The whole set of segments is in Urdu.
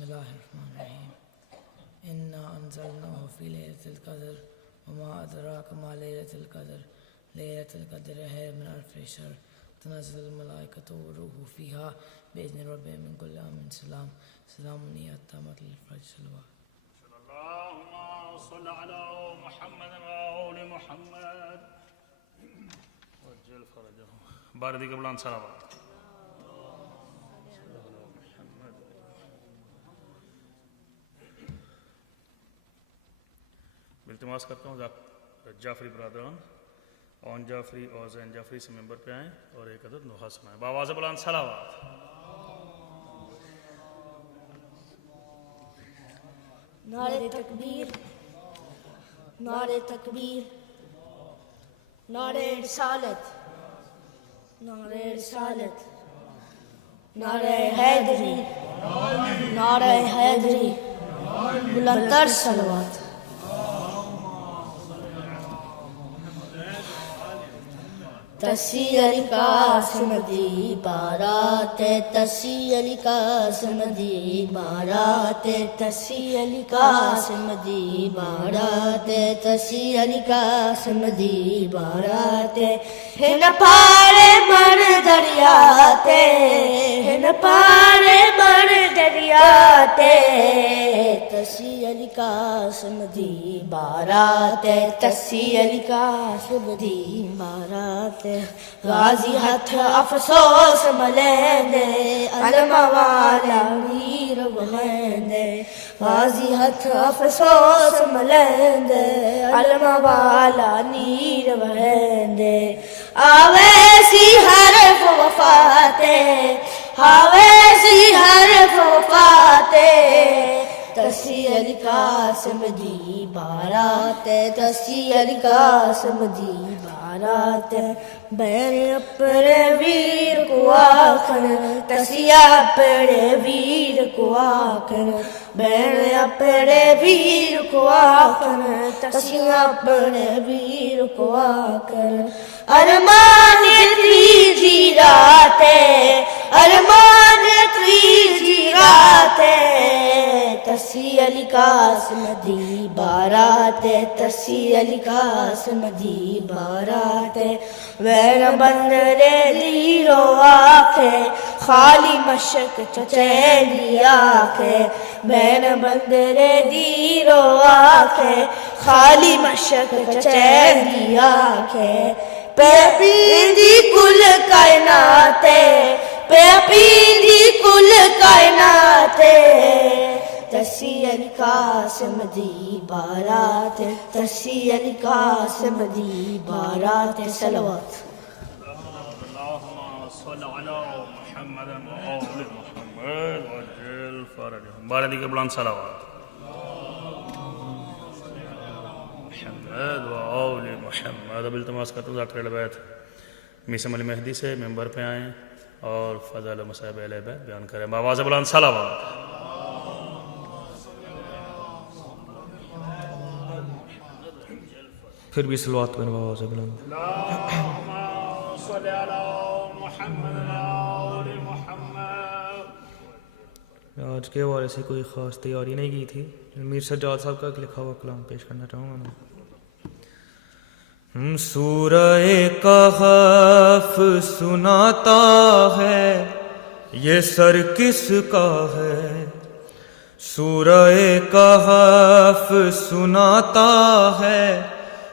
بسم الله الرحمن الرحيم إنا أنزلناه في ليلة القدر وما أدراك ما ليلة القدر ليلة القدر خير من ألف شهر تنزل الملائكة والروح فيها بإذن ربهم من كل أمر سلام سلام هي حتى مطلع الفجر صلوات اللهم صل على محمد وآل محمد وجل فرجهم باردی کے بلند صلوات التماس کرتا ہوں جعفری برادران اون جعفری اور زین جعفری سے ممبر پہ آئیں اور ایک عدد نوحہ سنائیں بآواز بلند صلوات نعرہ تکبیر نعرہ تکبیر نعرہ رسالت نعرہ رسالت نعرہ حیدری نعرہ حیدری بلندتر صلوات تسی علی قاسم دی بارات تسی علی قاسم دی بارات تسی علی قاسم دی بارات تسی علی قاسم دی بارات ہن پارے بڑ دریا تے ہن پارے بڑ دریا تے تسی علی قاسم دی بارات تسی علی قاسم دی بارات غازی ہاتھ افسوس ملیندے علم والا ویر بلیندے غازی ہاتھ افسوس ملیندے علم والا نیر بلیندے آوے سی حرف وفاتے آوے سی حرف وفاتے تسی علی قاسم دی بارات تسی علی قاسم دی بارات بین اپنے ویر کو آخر تسی اپنے ویر کو آخر بین اپنے ویر کو آخر تسی اپنے ویر کو آخر ارمان تیجی راتے ارمان تیجی راتے تسی علی قاسم دی بارات تسی علی قاسم دی بارات وین بندرے دیرو آکھے خالی مشک چچیلی آکھے وین بندرے دیرو آکھے خالی مشک چچیلی آکھے پہ پیندی کل کائناتے پہ پیندی کل کائناتے تسی علی قاسم دی بارات تسی علی قاسم دی بارات صلوات اللهم صل على محمد وآل محمد وجل فرجهم باردی کے بلند صلوات محمد وآل محمد اب التماس کرتا ہوں ذاکر البیت میسم علی مہدی سے ممبر پہ آئیں اور فضل و مصائب اہل بیت بیان کریں بآواز بلند صلوات پھر بھی صلوات کریں بآواز بلند اللهم صل على محمد وآل محمد آج کے حوالے سے کوئی خاص تیاری نہیں کی تھی میر سجاد صاحب کا لکھا ہوا کلام پیش کرنا چاہوں گا سورہ کہف سناتا ہے یہ سر کس کا ہے سورہ کہف سناتا ہے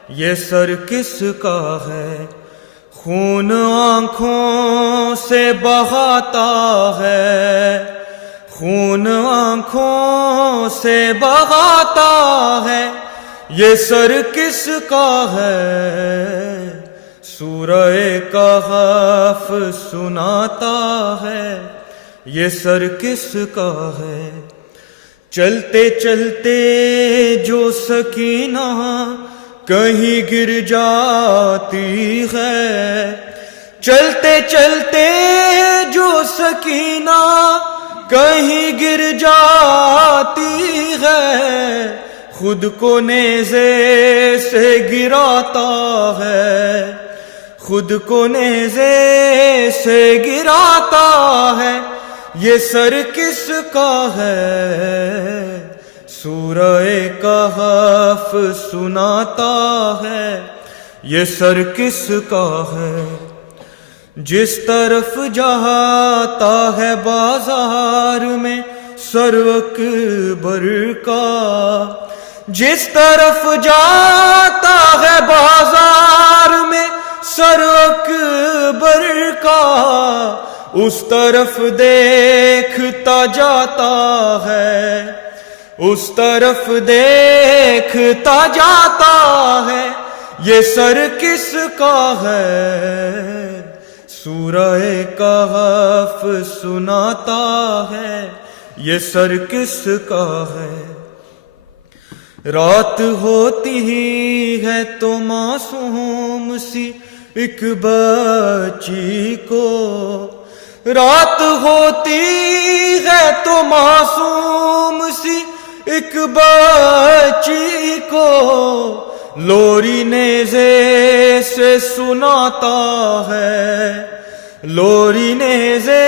یہ سر کس کا ہے خون آنکھوں سے بہاتا ہے خون آنکھوں سے بہاتا ہے یہ سر کس کا ہے سورہ کہف سناتا ہے یہ سر کس کا ہے چلتے چلتے جو سکینہ کہیں گر جاتی ہے چلتے چلتے جو سکینہ کہیں گر جاتی ہے خود کو نیزے سے گراتا ہے خود کو نیزے سے گراتا ہے یہ سر کس کا ہے؟ سورہ کہف سناتا ہے یہ سر کس کا ہے؟ جس طرف جاتا ہے بازار میں سر اکبر کا، جس طرف جاتا ہے بازار میں سر اکبر کا، اس طرف دیکھتا جاتا ہے، اس طرف دیکھتا جاتا ہے یہ سر کس کا ہے؟ سورہ کہف سناتا ہے یہ سر کس کا ہے؟ رات ہوتی ہی ہے تو معصوم سی ایک بچی کو، رات ہوتی ہے تو معصوم سی ایک بچی کو لوری نیزے سے سناتا ہے، لوری نیزے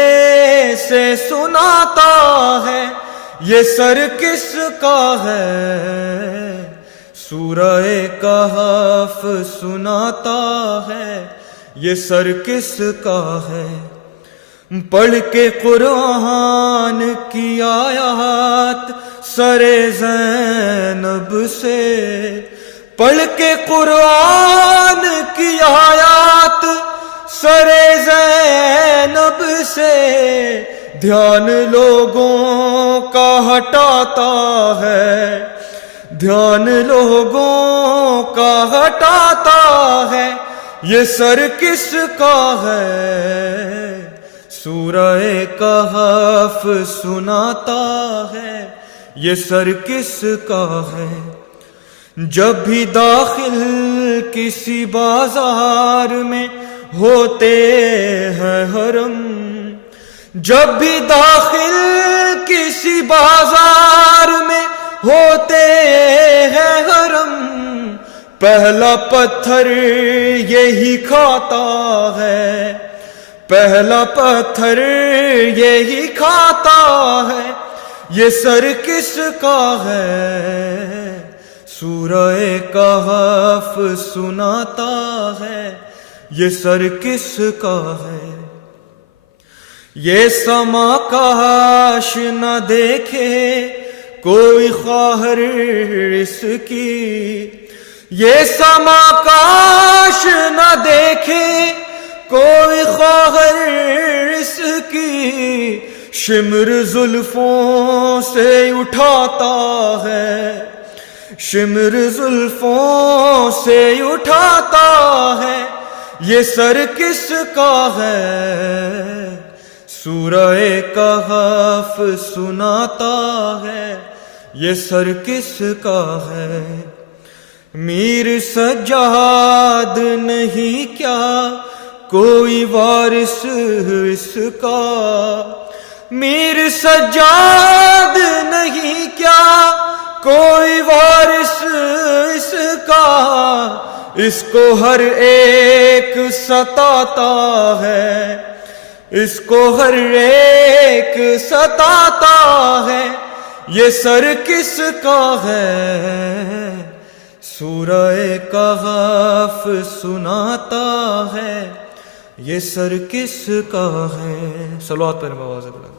سے سناتا ہے یہ سر کس کا ہے؟ سورہ کہف سناتا ہے یہ سر کس کا ہے؟ پڑھ کے قرآن کی آیات سر زینب سے، پڑھ کے قرآن کی آیات سر زینب سے دھیان لوگوں کا ہٹاتا ہے، دھیان لوگوں کا ہٹاتا ہے یہ سر کس کا ہے؟ سورہ کہف سناتا ہے یہ سر کس کا ہے؟ جب بھی داخل کسی بازار میں ہوتے ہیں حرم، جب بھی داخل کسی بازار میں ہوتے ہیں حرم، پہلا پتھر یہی کھاتا ہے، پہلا پتھر یہی کھاتا ہے یہ سر کس کا ہے؟ سورہ کہف سناتا ہے یہ سر کس کا ہے؟ یہ سما کاش نہ دیکھے کوئی خواہر اس کی، یہ سما کاش نہ دیکھے کوئی خواہر اس کی، شمر زلفوں سے اٹھاتا ہے، شمر زلفوں سے اٹھاتا ہے یہ سر کس کا ہے؟ سورہ کہف سناتا ہے یہ سر کس کا ہے؟ میر سجاد نہیں کیا کوئی وارث اس کا، میر سجاد نہیں کیا کوئی وارث اس کا، اس کو ہر ایک ستاتا ہے، اس کو ہر ایک ستاتا ہے یہ سر کس کا ہے؟ سورہ کہف سناتا ہے یہ سر کس کا ہے؟ صلوات پر آواز بلند۔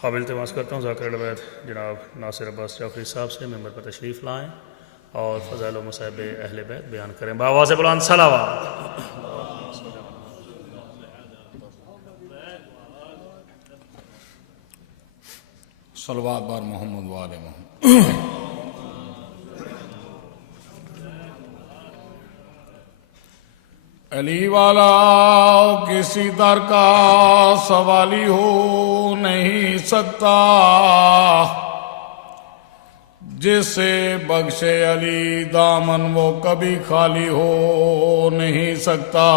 قابل التماس کرتا ہوں ذاکر العبید جناب ناصر عباس جعفری صاحب سے ممبر پر تشریف لائیں اور فضائل و مصائب اہل بیت بیان کریں بآواز بلند صلوات۔ صلوات بار محمد و آل محمد۔ علی والا کسی در کا سوالی ہو نہیں سکتا، جسے بخشے علی دامن وہ کبھی خالی ہو نہیں سکتا۔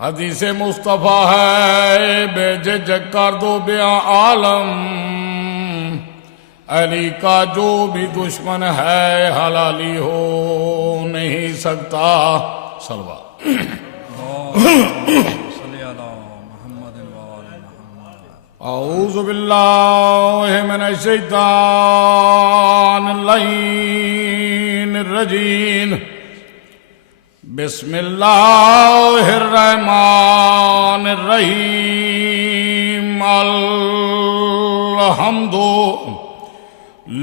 حدیث مصطفیٰ ہے بے جھجک کر دو بیاں عالم، علی کا جو بھی دشمن ہے حلالی ہو نہیں سکتا. صلوات. اعوذ باللہ من الشیطان اللعین الرجیم. بسم اللہ الرحمن الرحیم. الحمد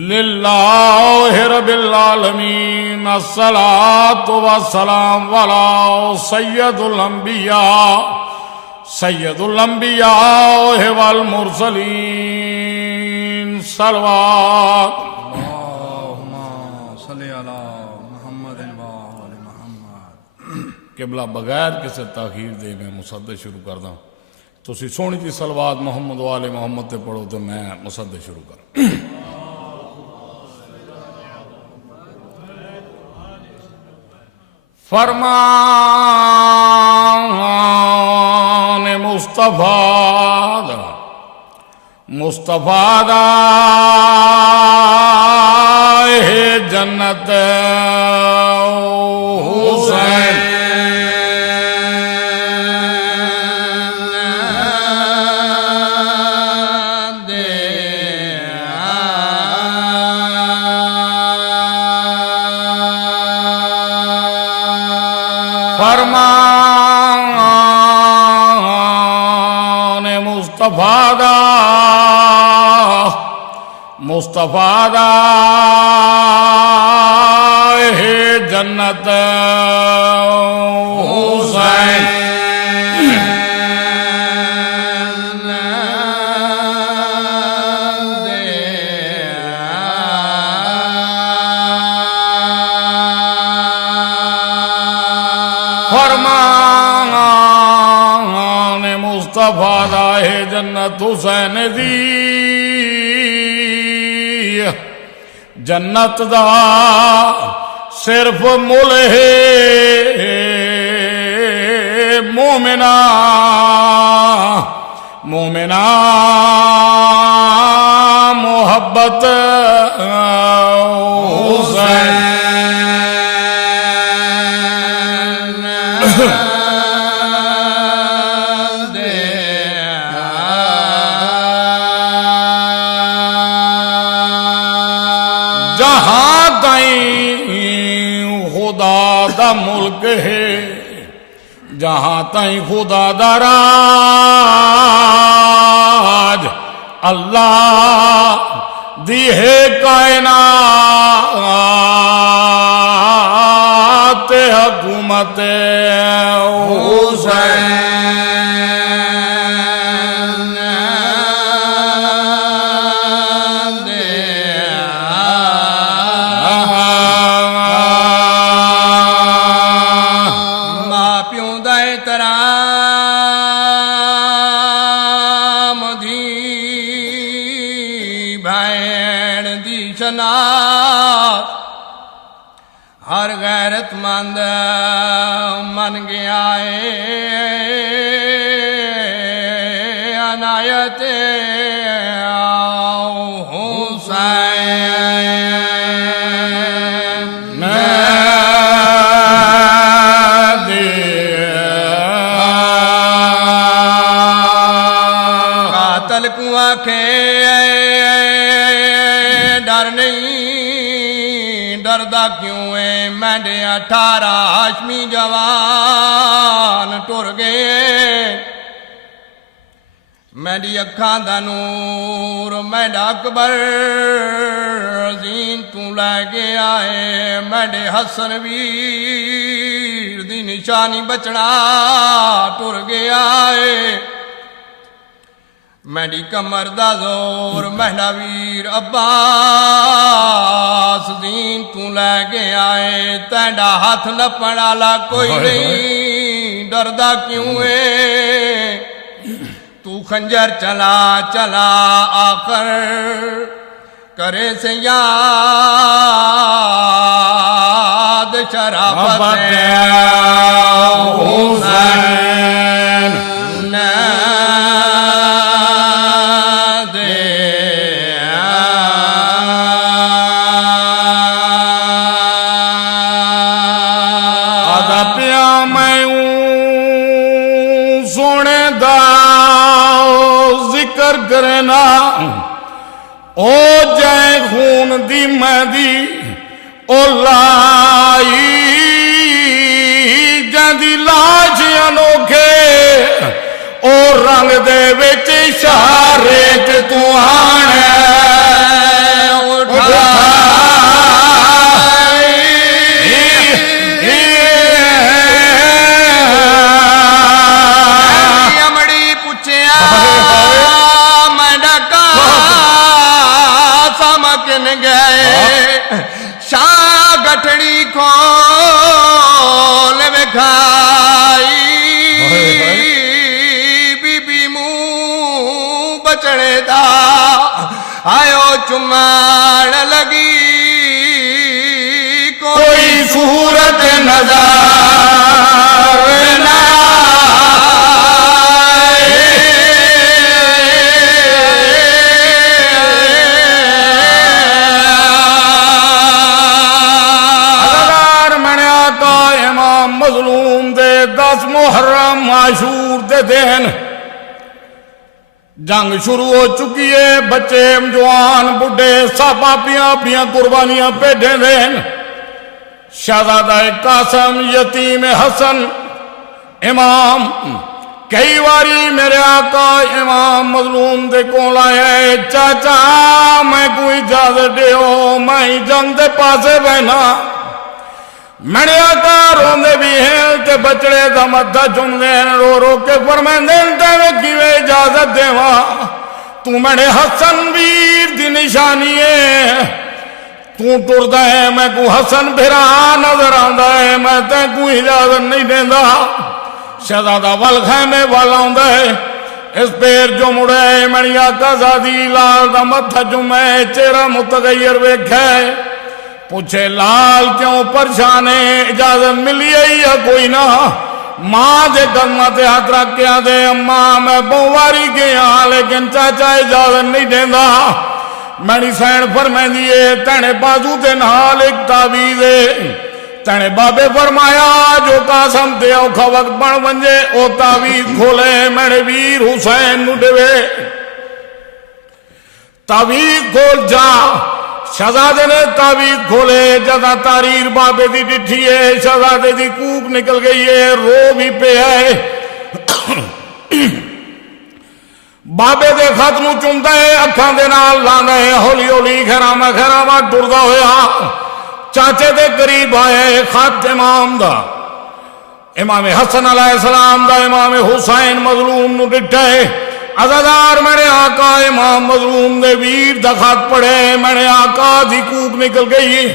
للہ رب العالمین. الصلاۃ والسلام علی سید الانبیاء والمرسلین. صلوات. قبلہ بغیر کسی تاخیر دے میں مصدق شروع کردا. تسی سونی جی صلوات محمد و آل محمد تے پڑھو تو میں مصدق شروع کر. فرمان مصطفیٰ دا ہے جنت حسین. فرمان مصطفیٰ دا ہے جنت حسین. فرمان مصطفیٰ دا ہے جنت حسین دی. جنت دا صرف مل ہے مومنا محبت حسین. جہاں تائیں خدا دا ملک ہے جہاں تائیں خدا دا راج اللہ دی ہے کائنات حکومت حسین. ہر غیرت مند من گیا ہے عنایت حسین. قاتل کو آنکھیں ڈر نہیں ڈردا کیوں ہے. میںڈے 18 ہاشمی جوان ٹر گئے. میری اکھاں دا نور میڈا اکبر عظیم تو لے گیا ہے. میڈے حسن ویر دی نشانی بچنا ٹر گیا ہے. میری کمر دا زور میڈا ویر عباس دین تو لے گیا ہے. تینڈا ہاتھ نپن والا کوئی نہیں ڈردا کیوں ہے. تو خنجر چلا چلا آخر کرے سے یاد شرافت حسین. سونے دا ذکر کرے نا او جائے خون دی مہندی او لائی جاندی لاش انوکھے او رنگ دے وچ اشارے تے تو آنے گٹھڑی کھول وکھائی بی بی منہ بچڑے دا آیو چماڑ لگی کوئی صورت نظر نہ محرم عاشور دے دن جنگ شروع ہو چکی ہے بچے جوان بڑھے سب اپنی قربانیاں پیٹے دین شہزادہ قاسم یتیم حسن امام کئی واری میرے آقا امام مظلوم دے کول آئے چاچا میں کوئی اجازت دیو میں جنگ دے پاسے بہنا میں نے آقا روندے بھی ہیں تے بچڑے دا مدہ چم دین رو رو کے فرمائیں دین تے میں کیوے اجازت دیوا تو میں نے حسن ویر دی نشانی ہے تو ٹردا ہے میں کو حسن بھرا نظر آندا ہے میں تے کوئی اجازت نہیں دیندا شہزادہ والخیمے والا آندا ہے اس پیر جو مڑے میں نے آقا زادی لال دا مدہ چمے چہرہ متغیر ویکھے پوچھے لال کیوں پریشان ہے اجازت ملی ہے یا کوئی نہ ماں دے قدمہ تے ہاتھ رکھ کے آدھے اماں میں بواری گیا لیکن چاچا اجازت نہیں دیندہ میری سین فرمائیں دیئے تینے بازو دے نال ایک تعویذ ہے تینے بابے فرمایا جو قاسم دے اوکھا وقت بڑھ بنجے او تعویذ کھولے میرے ویر حسین نڈوے تعویذ کھول جا شہزادے نے تعویذ کھولے جدا تاریر بابے دی ڈٹھی ہے شہزادے دی کوک نکل گئی ہے رو بھی پہ ہے بابے دے خط نو چمدا ہے اکھاں دے نال لاندا ہے ہولی ہولی خیرامہ ٹردا ہویا چاچے دے قریب آئے خط امام دا امام حسن علیہ السلام دا امام حسین مظلوم نو ڈٹھا ہے عزادار میں نے آقا امام مظلوم دے ویر دا خط پڑھے میں نے آقا دی کوک نکل گئی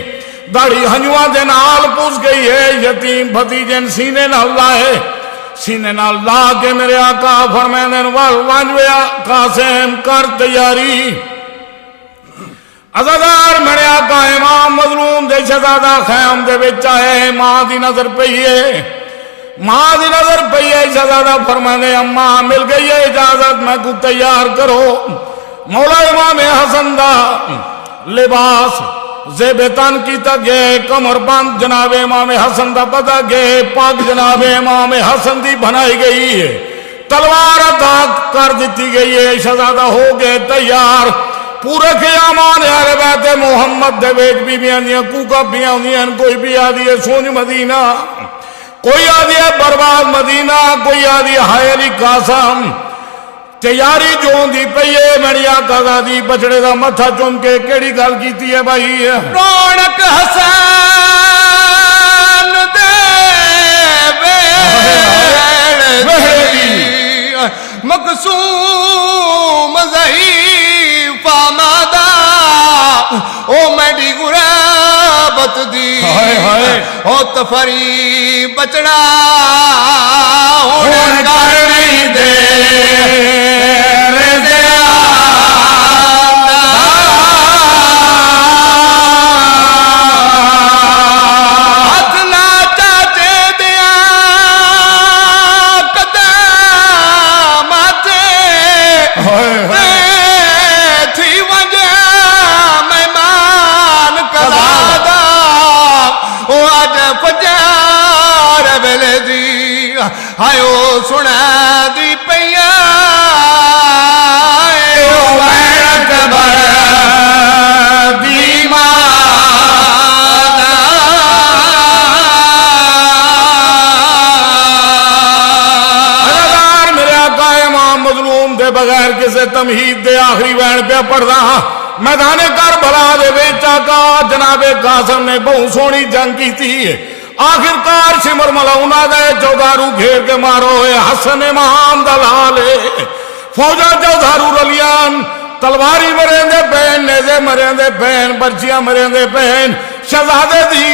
داڑھی ہنجوہ دے نال پوس گئی ہے یتیم بھتیجن سینے نال لائے سینے نال لا کے میرے آقا فرمائیں دن وانجویا قاسم کر تیاری عزادار میں نے آقا امام مظلوم دے شہزادہ خیم دے بچ آئے ماں دی نظر پہیے ماں دی نظر پئی ہے شہزادہ فرمانے اماں مل گئی ہے اجازت میں کو تیار کرو مولا امام حسن دا لباس زیبتان کی تک گئے کمر بند جناب امام حسن دا پتا گئے پاک جناب امام حسن دی بنائی گئی ہے تلوار عطا کر دیتی گئی ہے شہزادہ ہو گئے تیار پورے قیامان اہل بیت محمد دے بیچ بھی بیاندیاں کوکا بیاندیاں کوئی بھی آدھی ہے سونج مدینہ کوئی آدھی ہے برباد مدینہ کوئی آدھی ہائے علی قاسم تیاری جو دی پئیے میری آقا زادی بچڑے دا متھا چوم کے کیڑی گل کیتی ہے بھائی رونق حسین دے ویڑی مقصوم ضعیف آمادہ او میڈی غرابت دی او تفری بچڑا ہونے کر نہیں دے ہائیو سنا دی پیا اکبر دی بغیر کسی تمہید دے آخری وین پہ پڑھدا ہاں میدان کربلا دے وچ آقا جناب قاسم نے بہت سونی جنگ کی تھی آخر کار سمر ملاؤنا دے چودارو گھیر کے مارو ہوئے حسن امام دلالے فوجا چودارو رلیان تلواری مرین دے پین نیزے مرین دے پین برچیاں مرین دے پین شہزادے دی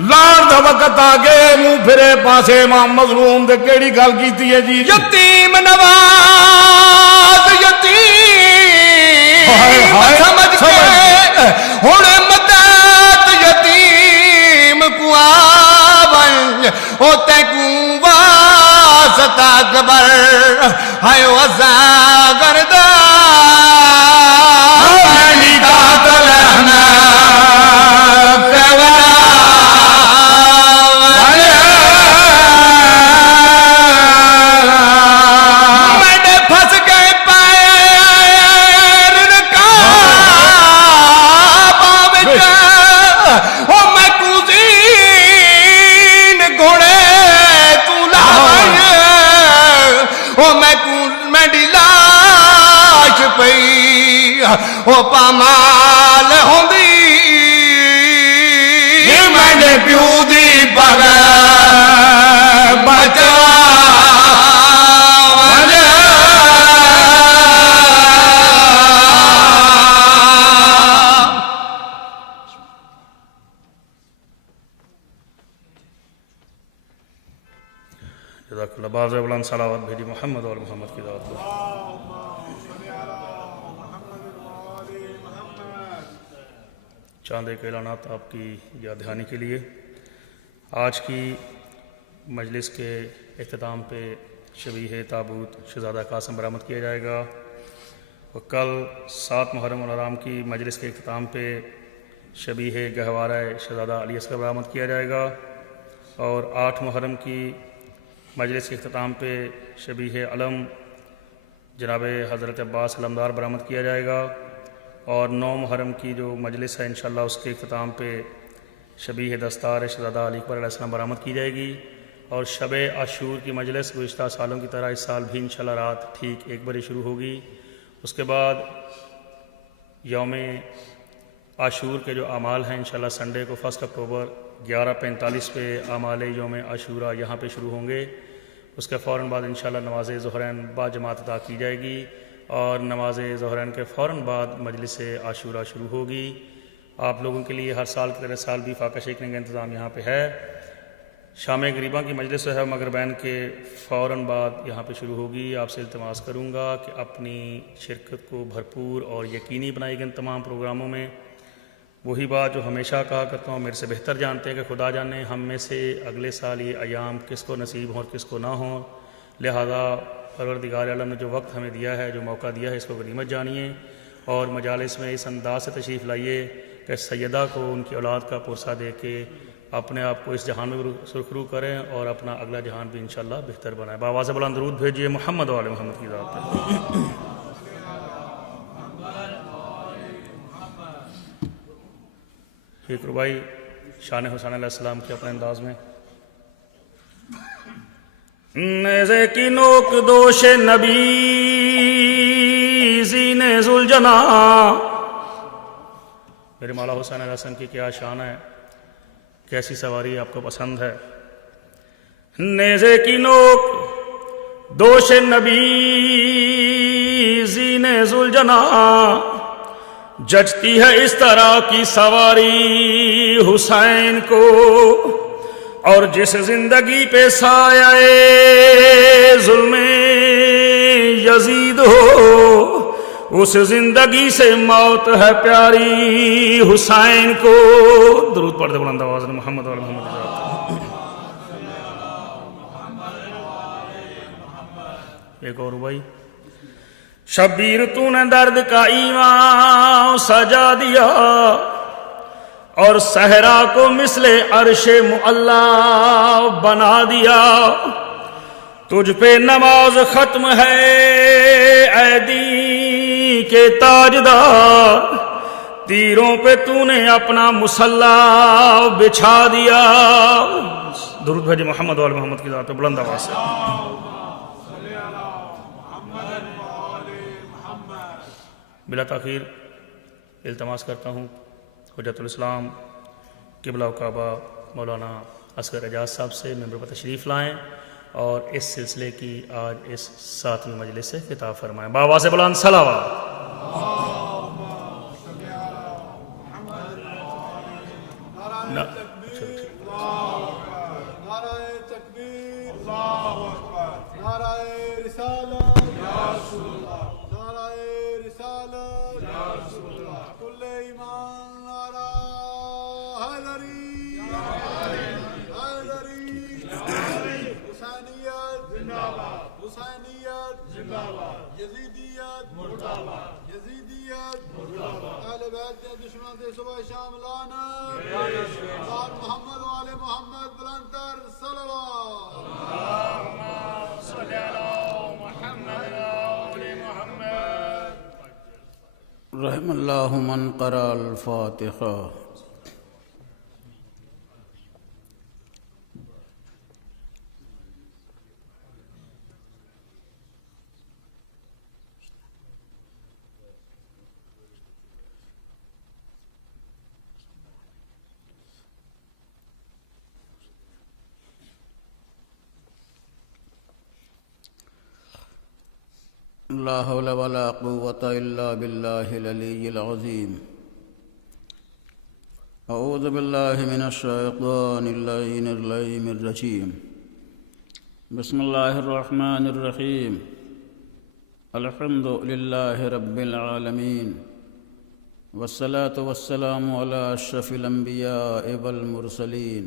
لار دا وقت آگے منہ پھرے پاسے امام مظلوم دے کیڑی گل کیتی ہے جی یتیم نواز یتیم سمجھ کے ہن مدد یتیم کو آون او تے کو واسطہ اکبر ہائیو ازا گردہ مینی قاتل احنا او پامال ہوندی میں نے پیو دی پگ بچا جزاک اللہ باز بلند صلوات بھیجی محمد اور محمد کی ذات پر چاند ایک اعلانات آپ کی یاد دہانی کے لیے آج کی مجلس کے اختتام پہ شبیہ تابوت شہزادہ قاسم برآمد کیا جائے گا اور کل 7 محرم الحرام کی مجلس کے اختتام پہ شبیہ گہوارہ شہزادہ علی اصغر برآمد کیا جائے گا اور 8 محرم کی مجلس کے اختتام پہ شبیہ علم جناب حضرت عباس علمدار برآمد کیا جائے گا اور 9 محرم کی جو مجلس ہے انشاءاللہ اس کے اختتام پہ شبیہ دستار شہزادہ علی اکبر علیہ السلام برآمد کی جائے گی اور شب عاشور کی مجلس گزشتہ سالوں کی طرح اس سال بھی انشاءاللہ رات ٹھیک 1 بجے شروع ہوگی اس کے بعد یوم عاشور کے جو اعمال ہیں انشاءاللہ سنڈے کو 1 اکتوبر 11:45 پہ اعمال یوم عاشورہ یہاں پہ شروع ہوں گے اس کے فوراً بعد انشاءاللہ نماز ظہرین با جماعت ادا کی جائے گی اور نماز ظہرین کے فوراً بعد مجلس عاشورہ شروع ہوگی آپ لوگوں کے لیے ہر سال کی طرح سال بھی فاقہ شیکنے کا انتظام یہاں پہ ہے شام غریباں کی مجلس ہے مغربین کے فوراً بعد یہاں پہ شروع ہوگی آپ سے التماس کروں گا کہ اپنی شرکت کو بھرپور اور یقینی بنائی گئے تمام پروگراموں میں وہی بات جو ہمیشہ کہا کرتا ہوں میرے سے بہتر جانتے ہیں کہ خدا جانے ہم میں سے اگلے سال یہ ایام کس کو نصیب ہوں اور کس کو نہ ہوں لہذا پروردگار عالم نے جو وقت ہمیں دیا ہے جو موقع دیا ہے اس کو غنیمت جانیے اور مجالس میں اس انداز سے تشریف لائیے کہ سیدہ کو ان کی اولاد کا پرسہ دے کے اپنے آپ کو اس جہان میں سرخرو کریں اور اپنا اگلا جہان بھی انشاءاللہ بہتر بنائیں بآواز بلند درود بھیجیے محمد و آل محمد کی ذات پر ایک ربائی شان حسین علیہ السلام کے اپنے انداز میں نیزے کی نوک دوش نبی زین ذوالجنا میرے مولا حسین علیہ السلام کی کیا شان ہے کیسی سواری آپ کو پسند ہے نیزے کی نوک دوش نبی زین ذوالجنا جچتی ہے اس طرح کی سواری حسین کو اور جس زندگی پہ سایہ ظلم یزید ہو اس زندگی سے موت ہے پیاری حسین کو درود پڑھتے بلند آواز میں محمد و محمد ایک اور بھائی شبیر تو نے درد کا ایمان سجا دیا اور صحرا کو مثل عرش معلا بنا دیا تجھ پہ نماز ختم ہے اے دین کے تاجدار، تیروں پہ تو نے اپنا مسلح بچھا دیا۔ درود بھیجے محمد وال محمد کی ذات پہ بلند آواز سے۔ بلا تاخیر التماس کرتا ہوں حجت الاسلام قبلہ و کعبہ مولانا اصغر اعجاز صاحب سے ممبر پر تشریف لائیں اور اس سلسلے کی آج اس 7ویں مجلس سے خطاب فرمائیں۔ بآواز بلند صلوات۔ صبح شام لعنت اور محمد وآل محمد بلند تر صلوات۔ اللهم صل على محمد وآل محمد۔ رحم اللہ من قرأ الفاتحہ۔ لا حول ولا قوة إلا بالله العلي العظيم۔ أعوذ بالله من الشيطان اللعين اللئيم الرجيم۔ بسم الله الرحمن الرحيم۔ الحمد لله رب العالمين، والصلاة والسلام على أشرف الأنبياء والمرسلين،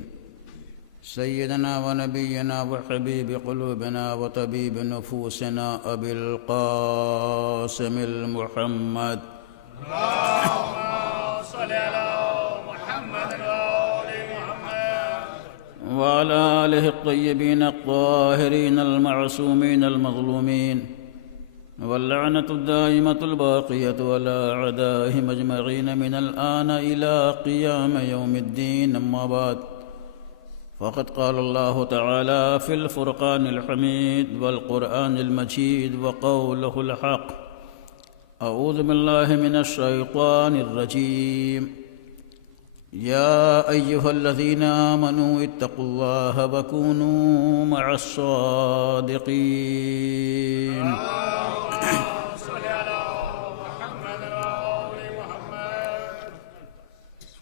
سيدنا ونبينا وحبيب قلوبنا وطبيب نفوسنا أبي القاسم المحمد اللهم صل على محمد وآل محمد وعلى آله الطيبين الطاهرين المعصومين المظلومين، واللعنة الدائمة الباقية على أعدائهم أجمعين من الآن إلى قيام يوم الدين، أما بعد، فقد قال الله تعالى في الفرقان الحميد والقرآن المجيد وقوله الحق: أعوذ بالله من الشيطان الرجيم، يا أيها الذين آمنوا اتقوا الله وكونوا مع الصادقين۔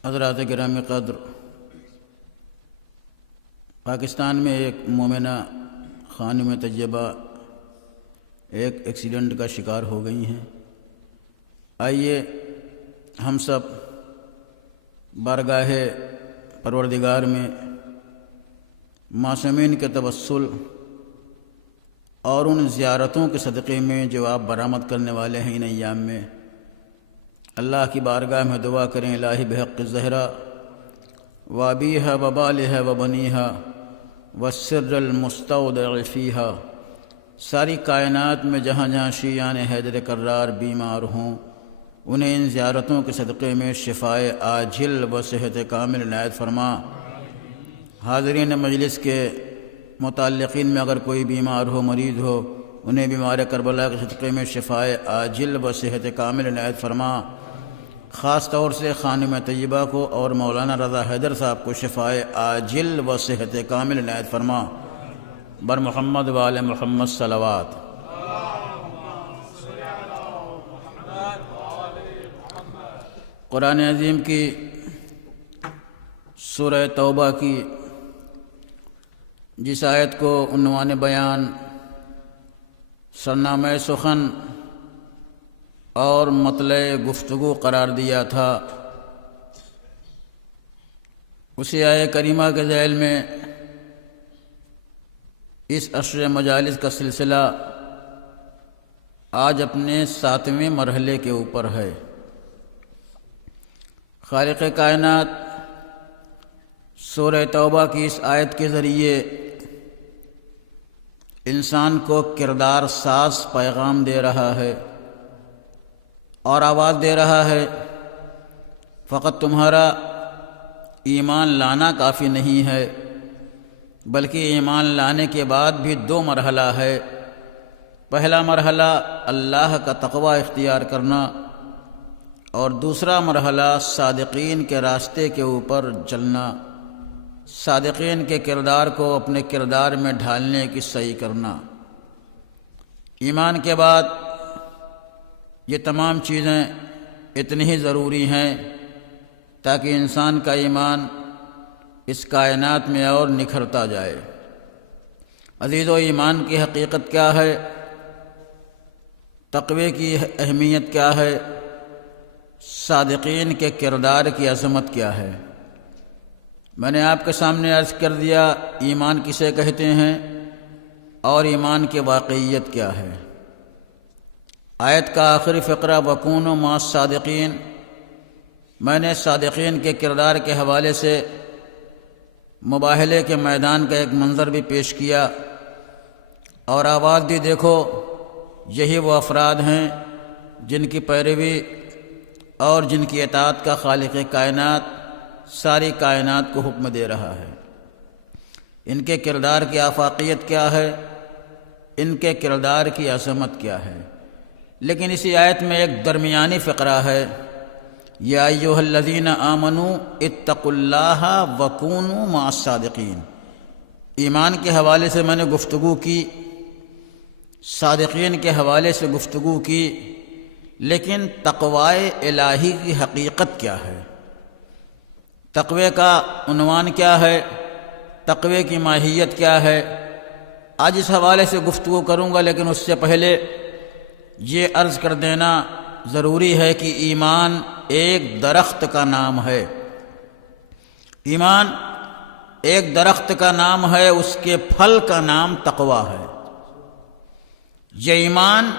حضرات گرامی قدر، پاکستان میں ایک مومنہ خانم طیبہ ایک ایکسیڈنٹ کا شکار ہو گئی ہیں۔ آئیے ہم سب بارگاہ پروردگار میں معصومین کے توسل اور ان زیارتوں کے صدقے میں جو آپ برآمد کرنے والے ہیں ان ایام میں، اللہ کی بارگاہ میں دعا کریں، الہی بحق الزہرا وابیہا وبالہا وبنیہا والسر المستودع فیہا، ساری کائنات میں جہاں جہاں شیعان حیدر کرار بیمار ہوں انہیں ان زیارتوں کے صدقے میں شفائے عاجل و صحت کامل عنایت فرما۔ حاضرین مجلس کے متعلقین میں اگر کوئی بیمار ہو، مریض ہو، انہیں بیمار کربلا کے صدقے میں شفائے عاجل و صحت کامل عنایت فرما۔ خاص طور سے خانم طیبہ کو اور مولانا رضا حیدر صاحب کو شفائے عاجل و صحت کامل عنایت فرما۔ بر محمد وآل محمد صلوات۔ قرآن عظیم کی سورہ توبہ کی جس آیت کو عنوان بیان، سرنامہ سخن اور مطلع گفتگو قرار دیا تھا، اسی آیہ کریمہ کے ذیل میں اس عشر مجالس کا سلسلہ آج اپنے 7ویں مرحلے کے اوپر ہے۔ خالق کائنات سورہ توبہ کی اس آیت کے ذریعے انسان کو کردار ساز پیغام دے رہا ہے اور آواز دے رہا ہے، فقط تمہارا ایمان لانا کافی نہیں ہے، بلکہ ایمان لانے کے بعد بھی 2 مرحلہ ہے۔ پہلا مرحلہ اللہ کا تقوی اختیار کرنا، اور دوسرا مرحلہ صادقین کے راستے کے اوپر چلنا، صادقین کے کردار کو اپنے کردار میں ڈھالنے کی سعی کرنا۔ ایمان کے بعد یہ تمام چیزیں اتنی ہی ضروری ہیں تاکہ انسان کا ایمان اس کائنات میں اور نکھرتا جائے۔ عزیزو، ایمان کی حقیقت کیا ہے؟ تقوی کی اہمیت کیا ہے؟ صادقین کے کردار کی عظمت کیا ہے؟ میں نے آپ کے سامنے عرض کر دیا ایمان کسے کہتے ہیں اور ایمان کی واقعیت کیا ہے۔ آیت کا آخری فقرہ وَكُونُوا مَعَ الصَّادِقِينَ، میں نے صادقین کے کردار کے حوالے سے مباہلے کے میدان کا ایک منظر بھی پیش کیا اور آواز دی، دیکھو یہی وہ افراد ہیں جن کی پیروی اور جن کی اطاعت کا خالق کائنات ساری کائنات کو حکم دے رہا ہے۔ ان کے کردار کی آفاقیت کیا ہے؟ ان کے کردار کی عظمت کیا ہے؟ لیکن اسی آیت میں ایک درمیانی فقرہ ہے، یا ایھا الذین آمنوا اتقوا اللہ وکونوا مع الصادقین۔ ایمان کے حوالے سے میں نے گفتگو کی، صادقین کے حوالے سے گفتگو کی، لیکن تقوی الہی کی حقیقت کیا ہے؟ تقوی کا عنوان کیا ہے؟ تقوی کی ماہیت کیا ہے؟ آج اس حوالے سے گفتگو کروں گا، لیکن اس سے پہلے یہ عرض کر دینا ضروری ہے کہ ایمان ایک درخت کا نام ہے۔ ایمان ایک درخت کا نام ہے، اس کے پھل کا نام تقوی ہے۔ یہ ایمان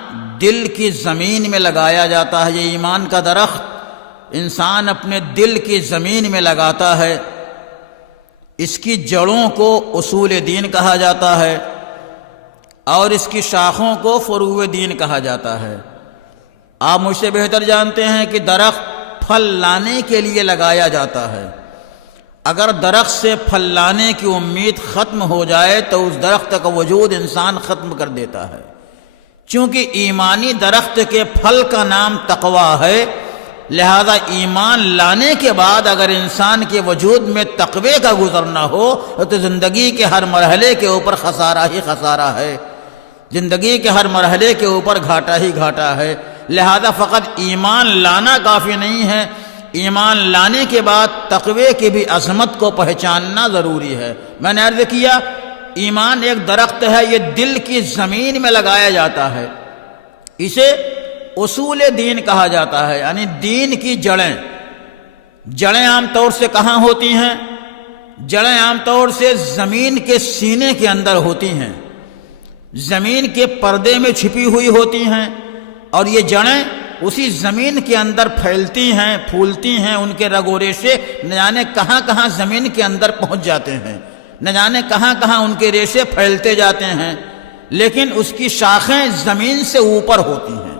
دل کی زمین میں لگایا جاتا ہے۔ یہ ایمان کا درخت انسان اپنے دل کی زمین میں لگاتا ہے۔ اس کی جڑوں کو اصول دین کہا جاتا ہے اور اس کی شاخوں کو فروع دین کہا جاتا ہے۔ آپ مجھ سے بہتر جانتے ہیں کہ درخت پھل لانے کے لیے لگایا جاتا ہے۔ اگر درخت سے پھل لانے کی امید ختم ہو جائے تو اس درخت کا وجود انسان ختم کر دیتا ہے۔ چونکہ ایمانی درخت کے پھل کا نام تقوی ہے، لہذا ایمان لانے کے بعد اگر انسان کے وجود میں تقوی کا گزر نہ ہو تو زندگی کے ہر مرحلے کے اوپر خسارہ ہی خسارہ ہے، زندگی کے ہر مرحلے کے اوپر گھاٹا ہی گھاٹا ہے۔ لہذا فقط ایمان لانا کافی نہیں ہے، ایمان لانے کے بعد تقوی کی بھی عظمت کو پہچاننا ضروری ہے۔ میں نے عرض کیا ایمان ایک درخت ہے، یہ دل کی زمین میں لگایا جاتا ہے، اسے اصول دین کہا جاتا ہے، یعنی دین کی جڑیں۔ جڑیں عام طور سے کہاں ہوتی ہیں؟ جڑیں عام طور سے زمین کے سینے کے اندر ہوتی ہیں، زمین کے پردے میں چھپی ہوئی ہوتی ہیں، اور یہ جڑیں اسی زمین کے اندر پھیلتی ہیں، پھولتی ہیں، ان کے رگ و ریشے نہ جانے کہاں کہاں زمین کے اندر پہنچ جاتے ہیں، نہ جانے کہاں کہاں ان کے ریشے پھیلتے جاتے ہیں، لیکن اس کی شاخیں زمین سے اوپر ہوتی ہیں۔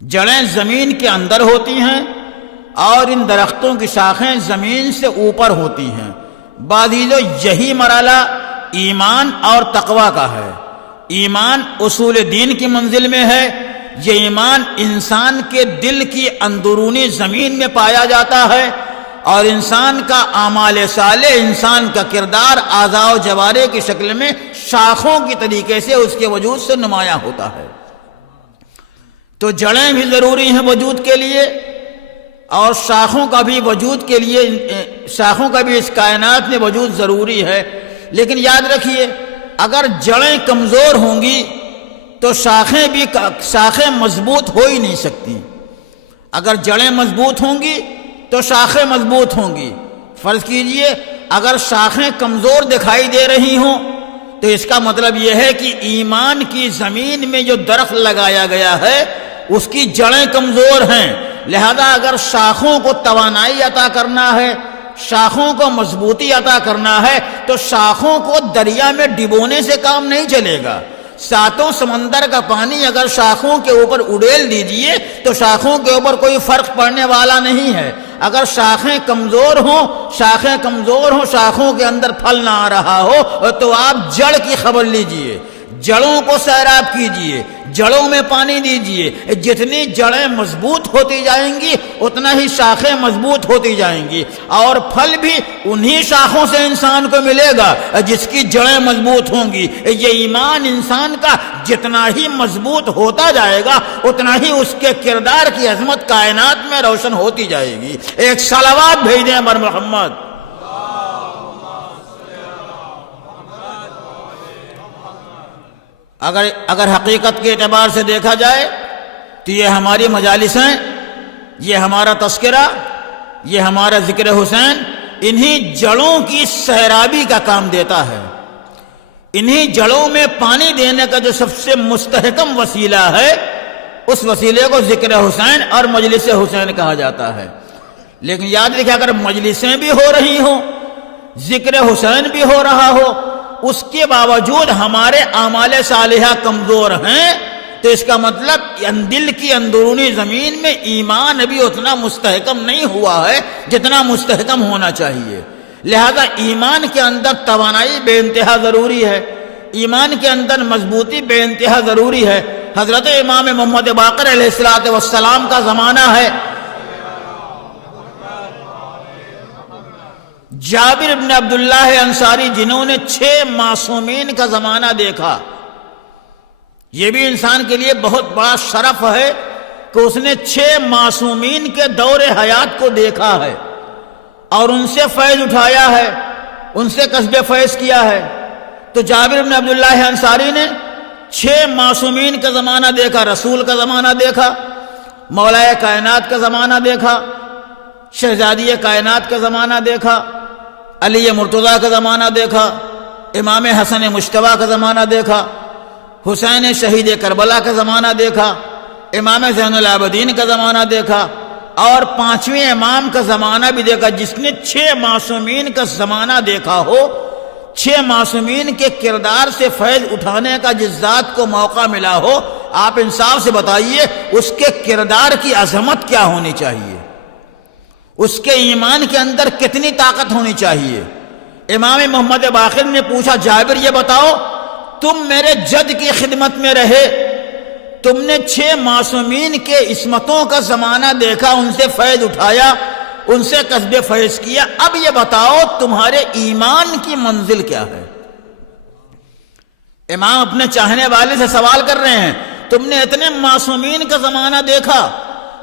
جڑیں زمین کے اندر ہوتی ہیں اور ان درختوں کی شاخیں زمین سے اوپر ہوتی ہیں۔ بعضیزو یہی مرحلہ ایمان اور تقوی کا ہے۔ ایمان اصول دین کی منزل میں ہے، یہ ایمان انسان کے دل کی اندرونی زمین میں پایا جاتا ہے، اور انسان کا اعمال صالح، انسان کا کردار اعضاء و جوارح کی شکل میں شاخوں کی طریقے سے اس کے وجود سے نمایاں ہوتا ہے۔ تو جڑیں بھی ضروری ہیں وجود کے لیے، اور شاخوں کا بھی وجود کے لیے، شاخوں کا بھی اس کائنات میں وجود ضروری ہے۔ لیکن یاد رکھیے اگر جڑیں کمزور ہوں گی تو شاخیں مضبوط ہو ہی نہیں سکتی۔ اگر جڑیں مضبوط ہوں گی تو شاخیں مضبوط ہوں گی۔ فرض کیجئے اگر شاخیں کمزور دکھائی دے رہی ہوں تو اس کا مطلب یہ ہے کہ ایمان کی زمین میں جو درخت لگایا گیا ہے اس کی جڑیں کمزور ہیں، لہذا اگر شاخوں کو توانائی عطا کرنا ہے، شاخوں کو مضبوطی عطا کرنا ہے تو شاخوں کو دریا میں ڈبونے سے کام نہیں چلے گا. ساتوں سمندر کا پانی اگر شاخوں کے اوپر اڑیل دیجئے تو شاخوں کے اوپر کوئی فرق پڑنے والا نہیں ہے. اگر شاخیں کمزور ہوں شاخوں کے اندر پھل نہ آ رہا ہو تو آپ جڑ کی خبر لیجئے، جڑوں کو سیراب کیجئے، جڑوں میں پانی دیجئے. جتنی جڑیں مضبوط ہوتی جائیں گی اتنا ہی شاخیں مضبوط ہوتی جائیں گی، اور پھل بھی انہی شاخوں سے انسان کو ملے گا جس کی جڑیں مضبوط ہوں گی. یہ ایمان انسان کا جتنا ہی مضبوط ہوتا جائے گا اتنا ہی اس کے کردار کی عظمت کائنات میں روشن ہوتی جائے گی. ایک صلوات بھیج دیں بر محمد. اگر حقیقت کے اعتبار سے دیکھا جائے تو یہ ہماری مجالسیں، یہ ہمارا تذکرہ، یہ ہمارا ذکر حسین انہی جڑوں کی سیرابی کا کام دیتا ہے. انہی جڑوں میں پانی دینے کا جو سب سے مستحکم وسیلہ ہے اس وسیلے کو ذکر حسین اور مجلس حسین کہا جاتا ہے. لیکن یاد رکھیں اگر مجلسیں بھی ہو رہی ہوں، ذکر حسین بھی ہو رہا ہو، اس کے باوجود ہمارے اعمال صالحہ کمزور ہیں تو اس کا مطلب دل کی اندرونی زمین میں ایمان ابھی اتنا مستحکم نہیں ہوا ہے جتنا مستحکم ہونا چاہیے. لہذا ایمان کے اندر توانائی بے انتہا ضروری ہے، ایمان کے اندر مضبوطی بے انتہا ضروری ہے. حضرت امام محمد باقر علیہ السلام کا زمانہ ہے. جابر بن عبداللہ انصاری جنہوں نے 6 معصومین کا زمانہ دیکھا، یہ بھی انسان کے لیے بہت بڑا شرف ہے کہ اس نے 6 معصومین کے دور حیات کو دیکھا ہے اور ان سے فیض اٹھایا ہے، ان سے کسب فیض کیا ہے. تو جابر بن عبداللہ انصاری نے 6 معصومین کا زمانہ دیکھا، رسول کا زمانہ دیکھا، مولا کائنات کا زمانہ دیکھا، شہزادی کائنات کا زمانہ دیکھا، علی مرتضیٰ کا زمانہ دیکھا، امام حسن مجتبیٰ کا زمانہ دیکھا، حسین شہید کربلا کا زمانہ دیکھا، امام زین العابدین کا زمانہ دیکھا، اور 5ویں امام کا زمانہ بھی دیکھا. جس نے 6 معصومین کا زمانہ دیکھا ہو، 6 معصومین کے کردار سے فیض اٹھانے کا جس ذات کو موقع ملا ہو، آپ انصاف سے بتائیے اس کے کردار کی عظمت کیا ہونی چاہیے، اس کے ایمان کے اندر کتنی طاقت ہونی چاہیے. امام محمد باقر نے پوچھا جابر یہ بتاؤ تم میرے جد کی خدمت میں رہے، تم نے 6 معصومین کے عصمتوں کا زمانہ دیکھا، ان سے فیض اٹھایا، ان سے کسب فیض کیا، اب یہ بتاؤ تمہارے ایمان کی منزل کیا ہے. امام اپنے چاہنے والے سے سوال کر رہے ہیں تم نے اتنے معصومین کا زمانہ دیکھا،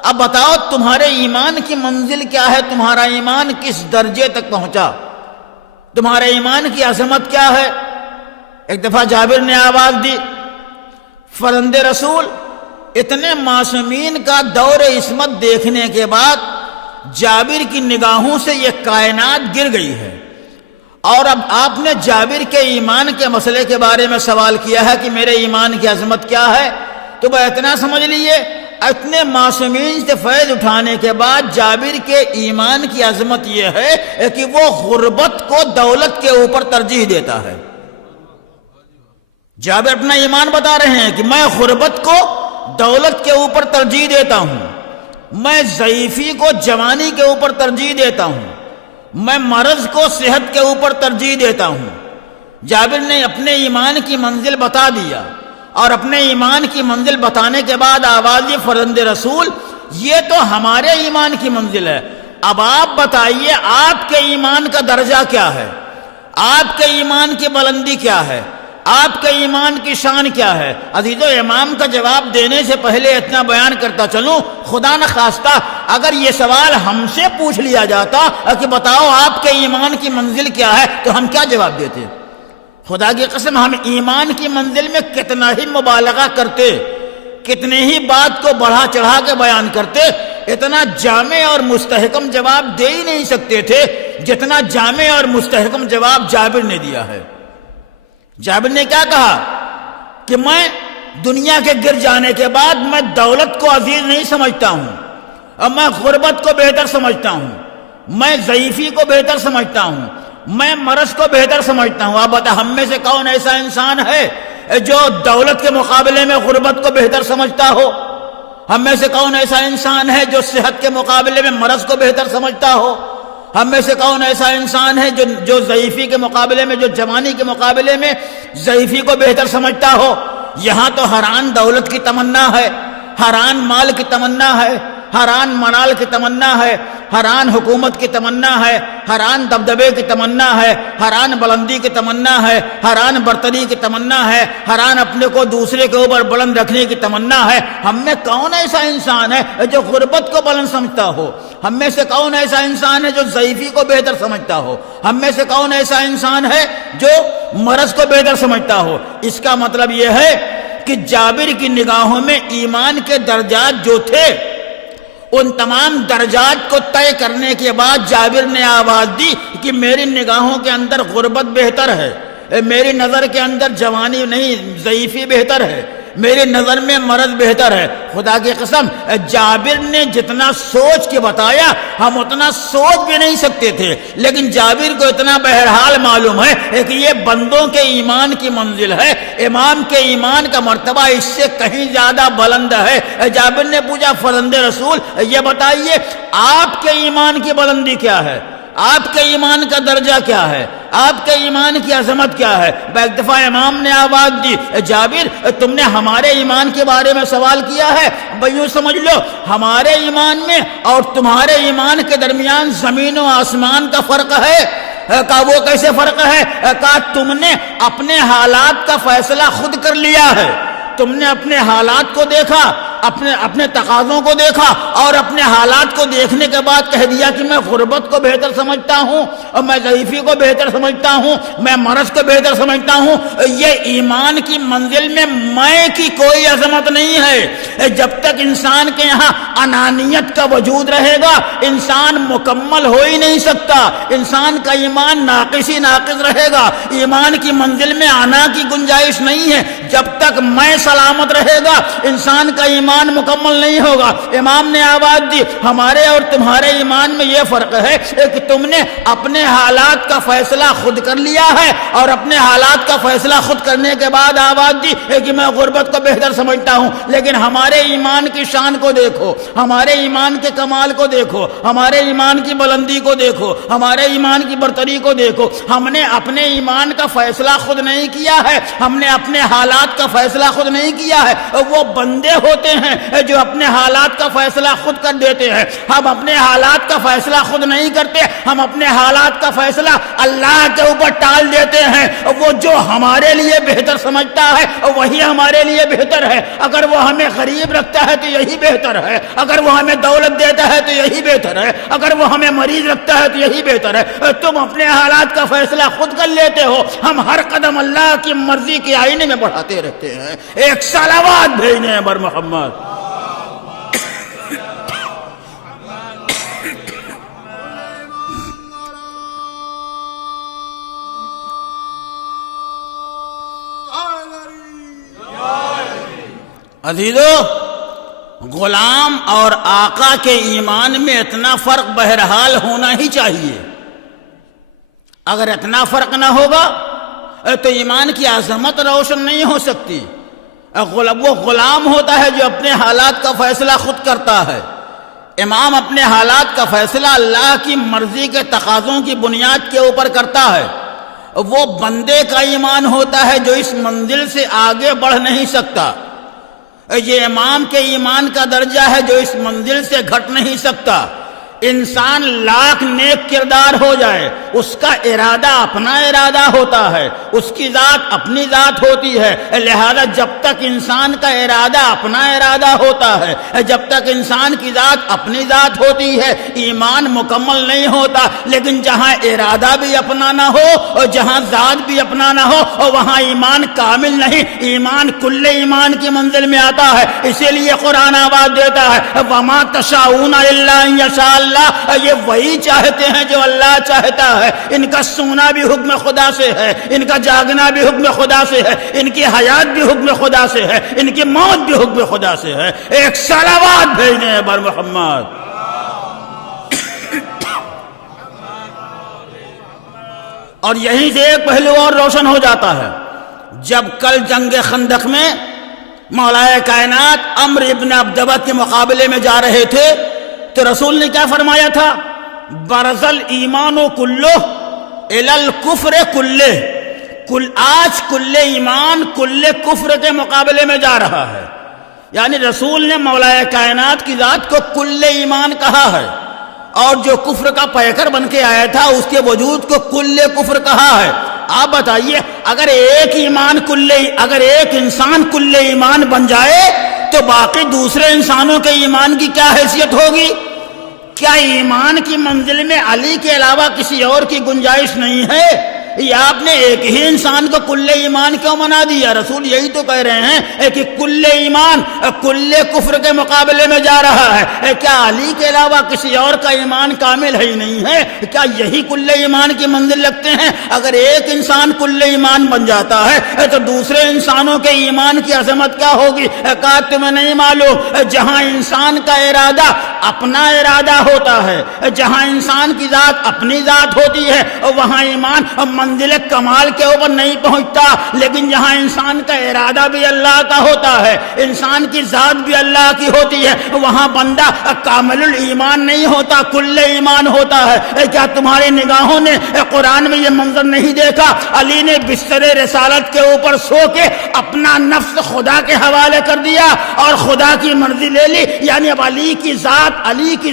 اب بتاؤ تمہارے ایمان کی منزل کیا ہے، تمہارا ایمان کس درجے تک پہنچا، تمہارے ایمان کی عظمت کیا ہے. ایک دفعہ جابر نے آواز دی، فرزند رسول اتنے معصومین کا دور عصمت دیکھنے کے بعد جابر کی نگاہوں سے یہ کائنات گر گئی ہے، اور اب آپ نے جابر کے ایمان کے مسئلے کے بارے میں سوال کیا ہے کہ میرے ایمان کی عظمت کیا ہے، تو وہ اتنا سمجھ لیے اتنے معصومین سے فیض اٹھانے کے بعد جابر کے ایمان کی عظمت یہ ہے کہ وہ غربت کو دولت کے اوپر ترجیح دیتا ہے. جابر اپنا ایمان بتا رہے ہیں کہ میں غربت کو دولت کے اوپر ترجیح دیتا ہوں، میں ضعیفی کو جوانی کے اوپر ترجیح دیتا ہوں، میں مرض کو صحت کے اوپر ترجیح دیتا ہوں. جابر نے اپنے ایمان کی منزل بتا دیا، اور اپنے ایمان کی منزل بتانے کے بعد آواز یہ فرزند رسول یہ تو ہمارے ایمان کی منزل ہے، اب آپ بتائیے آپ کے ایمان کا درجہ کیا ہے، آپ کے ایمان کی بلندی کیا ہے، آپ کے ایمان کی شان کیا ہے. عزیزو امام کا جواب دینے سے پہلے اتنا بیان کرتا چلوں، خدا نخواستہ اگر یہ سوال ہم سے پوچھ لیا جاتا کہ بتاؤ آپ کے ایمان کی منزل کیا ہے تو ہم کیا جواب دیتے. خدا کی قسم ہم ایمان کی منزل میں کتنا ہی مبالغہ کرتے، کتنے ہی بات کو بڑھا چڑھا کے بیان کرتے، اتنا جامع اور مستحکم جواب دے ہی نہیں سکتے تھے جتنا جامع اور مستحکم جواب جابر نے دیا ہے. جابر نے کیا کہا کہ میں دنیا کے گر جانے کے بعد میں دولت کو عزیز نہیں سمجھتا ہوں اور میں غربت کو بہتر سمجھتا ہوں، میں ضعیفی کو بہتر سمجھتا ہوں، میں مرض کو بہتر سمجھتا ہوں۔ آپ بتا ہم میں سے کون ایسا انسان ہے جو دولت کے مقابلے میں غربت کو بہتر سمجھتا ہو؟ ہم میں سے کون ایسا انسان ہے جو صحت کے مقابلے میں مرض کو بہتر سمجھتا ہو؟ ہم میں سے کون ایسا انسان ہے جو ضعیفی کے مقابلے میں، جو جوانی کے مقابلے میں ضعیفی کو بہتر سمجھتا ہو؟ یہاں تو حران دولت کی تمنا ہے، حران مال کی تمنا ہے، حران منال کی تمنا ہے، حران حکومت کی تمنا ہے، حران دبدبے کی تمنا ہے، حران بلندی کی تمنا ہے، حران برتری کی تمنا ہے، حران اپنے کو دوسرے کے اوپر بلند رکھنے کی تمنا ہے۔ ہم میں کون ایسا انسان ہے جو غربت کو بلند سمجھتا ہو؟ ہم میں سے کون ایسا انسان ہے جو ضعیفی کو بہتر سمجھتا ہو؟ ہم میں سے کون ایسا انسان ہے جو مرض کو بہتر سمجھتا ہو؟ اس کا مطلب یہ ہے کہ جابر کی نگاہوں میں ایمان کے درجات جو تھے، ان تمام درجات کو طے کرنے کے بعد جابر نے آواز دی کہ میری نگاہوں کے اندر غربت بہتر ہے، میری نظر کے اندر جوانی نہیں ضعیفی بہتر ہے، میری نظر میں مرض بہتر ہے۔ خدا کی قسم جابر نے جتنا سوچ کے بتایا ہم اتنا سوچ بھی نہیں سکتے تھے، لیکن جابر کو اتنا بہرحال معلوم ہے کہ یہ بندوں کے ایمان کی منزل ہے، امام کے ایمان کا مرتبہ اس سے کہیں زیادہ بلند ہے۔ جابر نے پوچھا فرزند رسول یہ بتائیے آپ کے ایمان کی بلندی کیا ہے، آپ کے ایمان کا درجہ کیا ہے، آپ کے ایمان کی عظمت کیا ہے؟ ایک دفعہ امام نے آواز دی جابر تم نے ہمارے ایمان کے بارے میں سوال کیا ہے؟ یوں سمجھ لو ہمارے ایمان میں اور تمہارے ایمان کے درمیان زمین و آسمان کا فرق ہے۔ کہا وہ کیسے فرق ہے؟ کہا تم نے اپنے حالات کا فیصلہ خود کر لیا ہے، تم نے اپنے حالات کو دیکھا، اپنے تقاضوں کو دیکھا اور اپنے حالات کو دیکھنے کے بعد کہہ دیا کہ میں غربت کو بہتر سمجھتا ہوں اور میں ضعیفی کو بہتر سمجھتا ہوں، میں مرض کو بہتر سمجھتا ہوں۔ یہ ایمان کی منزل میں میں کی کوئی عظمت نہیں ہے۔ جب تک انسان کے یہاں انانیت کا وجود رہے گا انسان مکمل ہو ہی نہیں سکتا، انسان کا ایمان ناقص ہی ناقص رہے گا۔ ایمان کی منزل میں انا کی گنجائش نہیں ہے۔ جب تک میں سلامت رہے گا انسان کا ایمان مکمل نہیں ہوگا۔ امام نے آواز دی ہمارے اور تمہارے ایمان میں یہ فرق ہے کہ تم نے اپنے حالات کا فیصلہ خود کر لیا ہے اور اپنے حالات کا فیصلہ خود کرنے کے بعد آواز دی کہ میں غربت کو بہتر سمجھتا ہوں، لیکن ہمارے ایمان کی شان کو دیکھو، ہمارے ایمان کے کمال کو دیکھو، ہمارے ایمان کی بلندی کو دیکھو، ہمارے ایمان کی برتری کو دیکھو۔ ہم نے اپنے ایمان کا فیصلہ خود نہیں کیا ہے، ہم نے اپنے حالات کا فیصلہ خود نہیں کیا ہے۔ وہ بندے ہوتے ہیں جو اپنے حالات کا فیصلہ خود کر دیتے ہیں، ہم اپنے حالات کا فیصلہ خود نہیں کرتے، ہم اپنے حالات کا فیصلہ اللہ کے اوپر ٹال دیتے ہیں۔ وہ جو ہمارے لیے بہتر سمجھتا ہے وہی ہمارے لیے بہتر ہے۔ اگر وہ ہمیں غریب رکھتا ہے تو یہی بہتر ہے، اگر وہ ہمیں دولت دیتا ہے تو یہی بہتر ہے، اگر وہ ہمیں مریض رکھتا ہے تو یہی بہتر ہے۔ تم اپنے حالات کا فیصلہ خود کر لیتے ہو، ہم ہر قدم اللہ کی مرضی کے آئینے میں بڑھاتے رہتے ہیں۔ ایک صلوات بھیجنے ہیں بر محمد۔ عزیزو غلام اور آقا کے ایمان میں اتنا فرق بہرحال ہونا ہی چاہیے۔ اگر اتنا فرق نہ ہوگا تو ایمان کی عظمت روشن نہیں ہو سکتی۔ وہ غلام ہوتا ہے جو اپنے حالات کا فیصلہ خود کرتا ہے، امام اپنے حالات کا فیصلہ اللہ کی مرضی کے تقاضوں کی بنیاد کے اوپر کرتا ہے۔ وہ بندے کا ایمان ہوتا ہے جو اس منزل سے آگے بڑھ نہیں سکتا۔ یہ امام کے ایمان کا درجہ ہے جو اس منزل سے گھٹ نہیں سکتا۔ انسان لاکھ نیک کردار ہو جائے اس کا ارادہ اپنا ارادہ ہوتا ہے، اس کی ذات اپنی ذات ہوتی ہے، لہذا جب تک انسان کا ارادہ اپنا ارادہ ہوتا ہے، جب تک انسان کی ذات اپنی ذات ہوتی ہے ایمان مکمل نہیں ہوتا۔ لیکن جہاں ارادہ بھی اپنا نہ ہو اور جہاں ذات بھی اپنا نہ ہو اور وہاں ایمان کامل نہیں، ایمان کل ایمان کی منزل میں آتا ہے۔ اسی لیے قرآن آواز دیتا ہے وَمَا تَشَاءُونَ إِلَّا أَن يَشَاءَ اللَّهُ، یہ وہی چاہتے ہیں جو اللہ چاہتا ہے۔ ان کا سونا بھی حکم خدا سے ہے، ان کا جاگنا بھی حکم خدا سے ہے، ان کی حیات بھی حکم خدا سے ہے، ان کی موت بھی حکم خدا سے ہے۔ ایک صلوات بھیجنے بر محمد۔ اور یہیں سے ایک پہلو اور روشن ہو جاتا ہے. جب کل جنگ خندق میں مولا کائنات عمرو ابن عبدہ کے مقابلے میں جا رہے تھے تو رسول نے کیا فرمایا تھا؟ برزل ایمان و کلو الکفر کلے. آج کل ایمان کل کفر کے مقابلے میں جا رہا ہے. یعنی رسول نے مولا کائنات کی ذات کو کل ایمان کہا ہے، اور جو کفر کا پیکر بن کے آیا تھا اس کے وجود کو کل کفر کہا ہے. آپ بتائیے، اگر ایک انسان کل ایمان بن جائے تو باقی دوسرے انسانوں کے ایمان کی کیا حیثیت ہوگی؟ کیا ایمان کی منزل میں علی کے علاوہ کسی اور کی گنجائش نہیں ہے؟ یہ آپ نے ایک ہی انسان کو کل ایمان کیوں بنا دیا؟ رسول یہی تو کہہ رہے ہیں کہ کل ایمان کل کفر کے مقابلے میں جا رہا ہے. کیا علی کے علاوہ کسی اور کا ایمان کامل ہے ہی نہیں ہے؟ کیا یہی کل ایمان کی منزل لگتے ہیں؟ اگر ایک انسان کل ایمان بن جاتا ہے تو دوسرے انسانوں کے ایمان کی عظمت کیا ہوگی؟ کہا تمہیں نہیں معلوم، جہاں انسان کا ارادہ اپنا ارادہ ہوتا ہے، جہاں انسان کی ذات اپنی ذات ہوتی ہے، وہاں ایمان منزل کمال کے اوپر نہیں پہنچتا. لیکن جہاں انسان کا ارادہ بھی اللہ کا ہوتا ہے، انسان کی ذات بھی اللہ کی ہوتی ہے، وہاں بندہ کامل الایمان نہیں ہوتا، کل ایمان ہوتا ہے. کیا تمہاری نگاہوں نے قرآن میں یہ منظر نہیں دیکھا؟ علی نے بستر رسالت کے اوپر سو کے اپنا نفس خدا کے حوالے کر دیا اور خدا کی مرضی لے لی. یعنی اب علی کی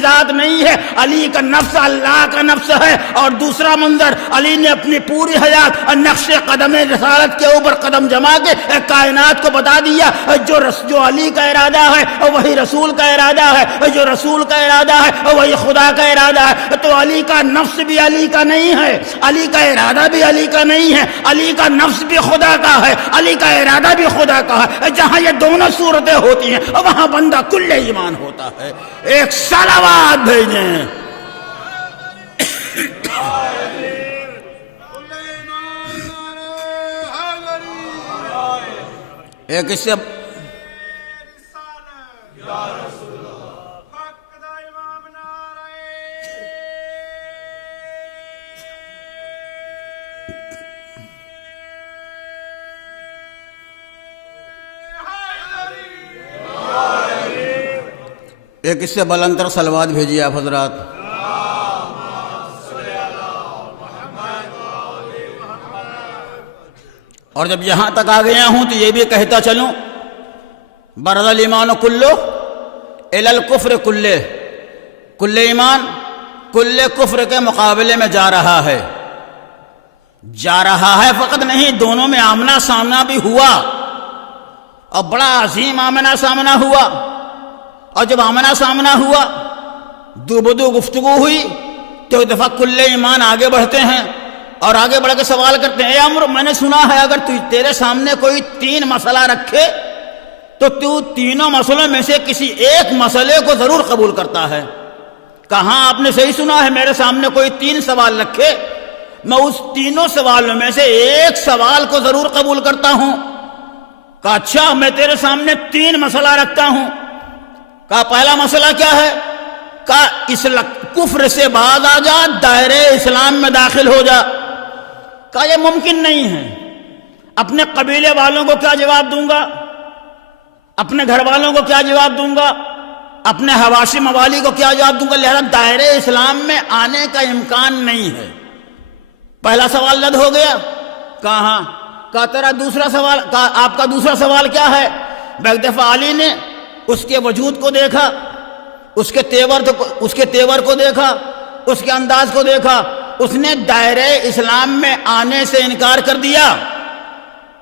ذات نہیں ہے، علی کا نفس اللہ کا نفس ہے. اور دوسرا منظر، علی نے اپنی پوری حیات نقش قدم رسالت کے اوپر قدم جما کے کائنات کو بتا دیا جو علی کا ارادہ ہے وہی رسول کا ارادہ ہے، جو رسول کا ارادہ ہے وہی خدا کا ارادہ ہے. تو علی کا نفس بھی علی کا نہیں ہے، علی کا ارادہ بھی علی کا نہیں ہے، علی کا نفس بھی خدا کا ہے، علی کا ارادہ بھی خدا کا ہے. جہاں یہ دونوں صورتیں ہوتی ہیں وہاں بندہ کل ایمان ہوتا ہے. ایک صلوات بھیجیں. ایک اس سے بلندر صلوات بھیجیے آپ حضرات. اور جب یہاں تک آ گیا ہوں تو یہ بھی کہتا چلوں، برز الایمان کلو الی الکفر کلے. کل ایمان کل کفر کے مقابلے میں جا رہا ہے. فقط نہیں، دونوں میں آمنا سامنا بھی ہوا اور بڑا عظیم آمنا سامنا ہوا. اور جب آمنا سامنا ہوا، دو بدو گفتگو ہوئی تو ایک دفعہ کل ایمان آگے بڑھتے ہیں اور آگے بڑھ کے سوال کرتے ہیں، اے عمرو، میں نے سنا ہے اگر تیرے سامنے کوئی 3 مسئلہ رکھے تو تینوں مسئلوں میں سے کسی ایک مسئلے کو ضرور قبول کرتا ہے. کہاں آپ نے صحیح سنا ہے، میرے سامنے کوئی 3 سوال رکھے، میں اس تینوں سوالوں میں سے ایک سوال کو ضرور قبول کرتا ہوں. کہا اچھا، میں تیرے سامنے 3 مسئلہ رکھتا ہوں. کہا پہلا مسئلہ کیا ہے؟ کہا کفر سے باز آ جا، دائرے اسلام میں داخل ہو جا. کہا یہ ممکن نہیں ہے. اپنے قبیلے والوں کو کیا جواب دوں گا؟ اپنے گھر والوں کو کیا جواب دوں گا؟ اپنے حواشی موالی کو کیا جواب دوں گا؟ لہذا دائرے اسلام میں آنے کا امکان نہیں ہے. پہلا سوال رد ہو گیا. کہاں؟ کہا تیرا دوسرا سوال، کہا آپ کا دوسرا سوال کیا ہے؟ ایک دفعہ علی نے اس کے وجود کو دیکھا، اس کے تیور کو دیکھا، اس کے انداز کو دیکھا. اس نے دائرے اسلام میں آنے سے انکار کر دیا.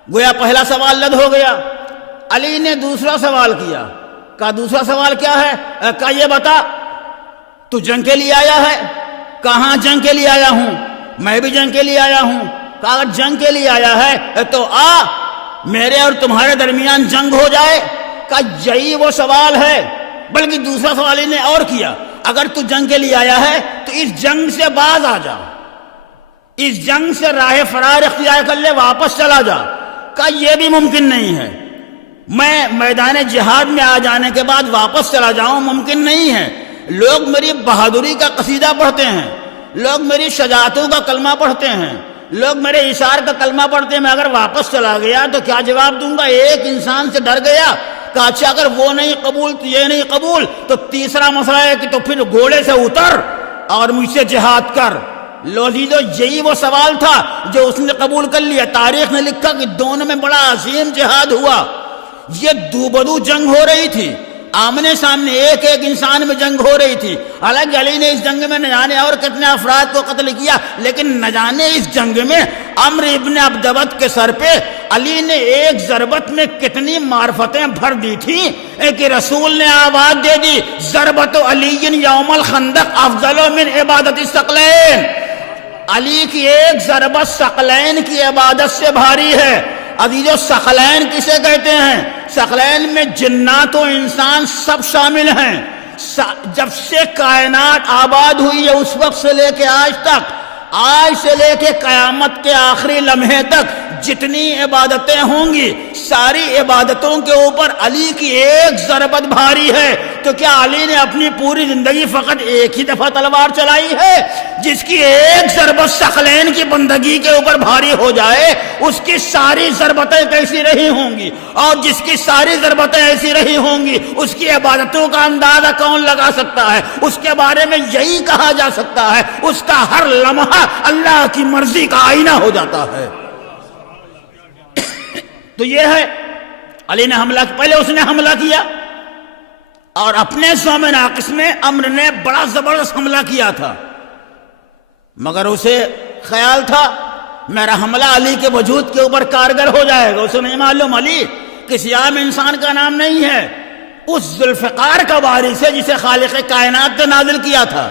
گویا پہلا سوال رد ہو گیا. علی نے دوسرا سوال کیا. کہا دوسرا سوال کیا ہے؟ کہا یہ بتا، تو جنگ کے لیے آیا ہے؟ کہاں جنگ کے لیے آیا ہوں؟ میں بھی جنگ کے لیے آیا ہوں. کہا اگر جنگ کے لیے آیا ہے تو میرے اور تمہارے درمیان جنگ ہو جائے. کہا یہی وہ سوال ہے. بلکہ دوسرا سوال انہیں اور کیا، اگر تو جنگ کے لیے آیا ہے تو اس جنگ سے باز آ جا، اس جنگ سے راہ فرار اختیار کر لے، واپس چلا جا. کہا یہ بھی ممکن نہیں ہے. میں میدان جہاد میں آ جانے کے بعد واپس چلا جاؤں، ممکن نہیں ہے. لوگ میری بہادری کا قصیدہ پڑھتے ہیں، لوگ میری شجاعتوں کا کلمہ پڑھتے ہیں، لوگ میرے اشار کا کلمہ پڑھتے ہیں، میں اگر واپس چلا گیا تو کیا جواب دوں گا؟ ایک انسان سے ڈر گیا کہ اچھا اگر وہ نہیں قبول تو یہ نہیں قبول، تو تیسرا مسئلہ ہے کہ تو پھر گھوڑے سے اتر اور مجھ سے جہاد کر۔ لوزیدو یہی وہ سوال تھا جو اس نے قبول کر لیا۔ تاریخ نے لکھا کہ دونوں میں بڑا عظیم جہاد ہوا، یہ دو بدو جنگ ہو رہی تھی، آمنے سامنے ایک ایک انسان میں جنگ ہو رہی تھی۔ حالانکہ علی نے اس جنگ میں نہ جانے اور کتنے افراد کو قتل کیا، لیکن نہ جانے اس جنگ میں عمرو ابن عبدود کے سر پہ علی نے ایک ضربت میں کتنی معرفتیں بھر دی تھیں کہ رسول نے آواز دے دی، ضربت علی یوم الخندق افضل من عبادت الثقلین، علی کی ایک ضربت ثقلین کی عبادت سے بھاری ہے۔ عزیزو ثقلین کسے کہتے ہیں؟ ثقلین میں جنات و انسان سب شامل ہیں۔ جب سے کائنات آباد ہوئی ہے اس وقت سے لے کے آج تک، آج سے لے کے قیامت کے آخری لمحے تک جتنی عبادتیں ہوں گی ساری عبادتوں کے اوپر علی کی ایک ضربت بھاری ہے۔ تو کیا علی نے اپنی پوری زندگی فقط ایک ہی دفعہ تلوار چلائی ہے؟ جس کی ایک ضربت ثقلین کی بندگی کے اوپر بھاری ہو جائے اس کی ساری ضربتیں کیسی رہی ہوں گی، اور جس کی ساری ضربتیں ایسی رہی ہوں گی اس کی عبادتوں کا اندازہ کون لگا سکتا ہے؟ اس کے بارے میں یہی کہا جا سکتا ہے اس کا ہر لمحہ اللہ کی مرضی کا آئینہ ہو جاتا ہے۔ تو یہ ہے علی نے حملہ، پہلے اس نے حملہ کیا اور اپنے سوم ناقص میں عمرو نے بڑا زبردست حملہ کیا تھا، مگر اسے خیال تھا میرا حملہ علی کے وجود کے اوپر کارگر ہو جائے گا۔ اسے نہیں معلوم علی کسی عام انسان کا نام نہیں ہے، اس ذوالفقار کا وارث ہے جسے خالق کائنات نے نازل کیا تھا،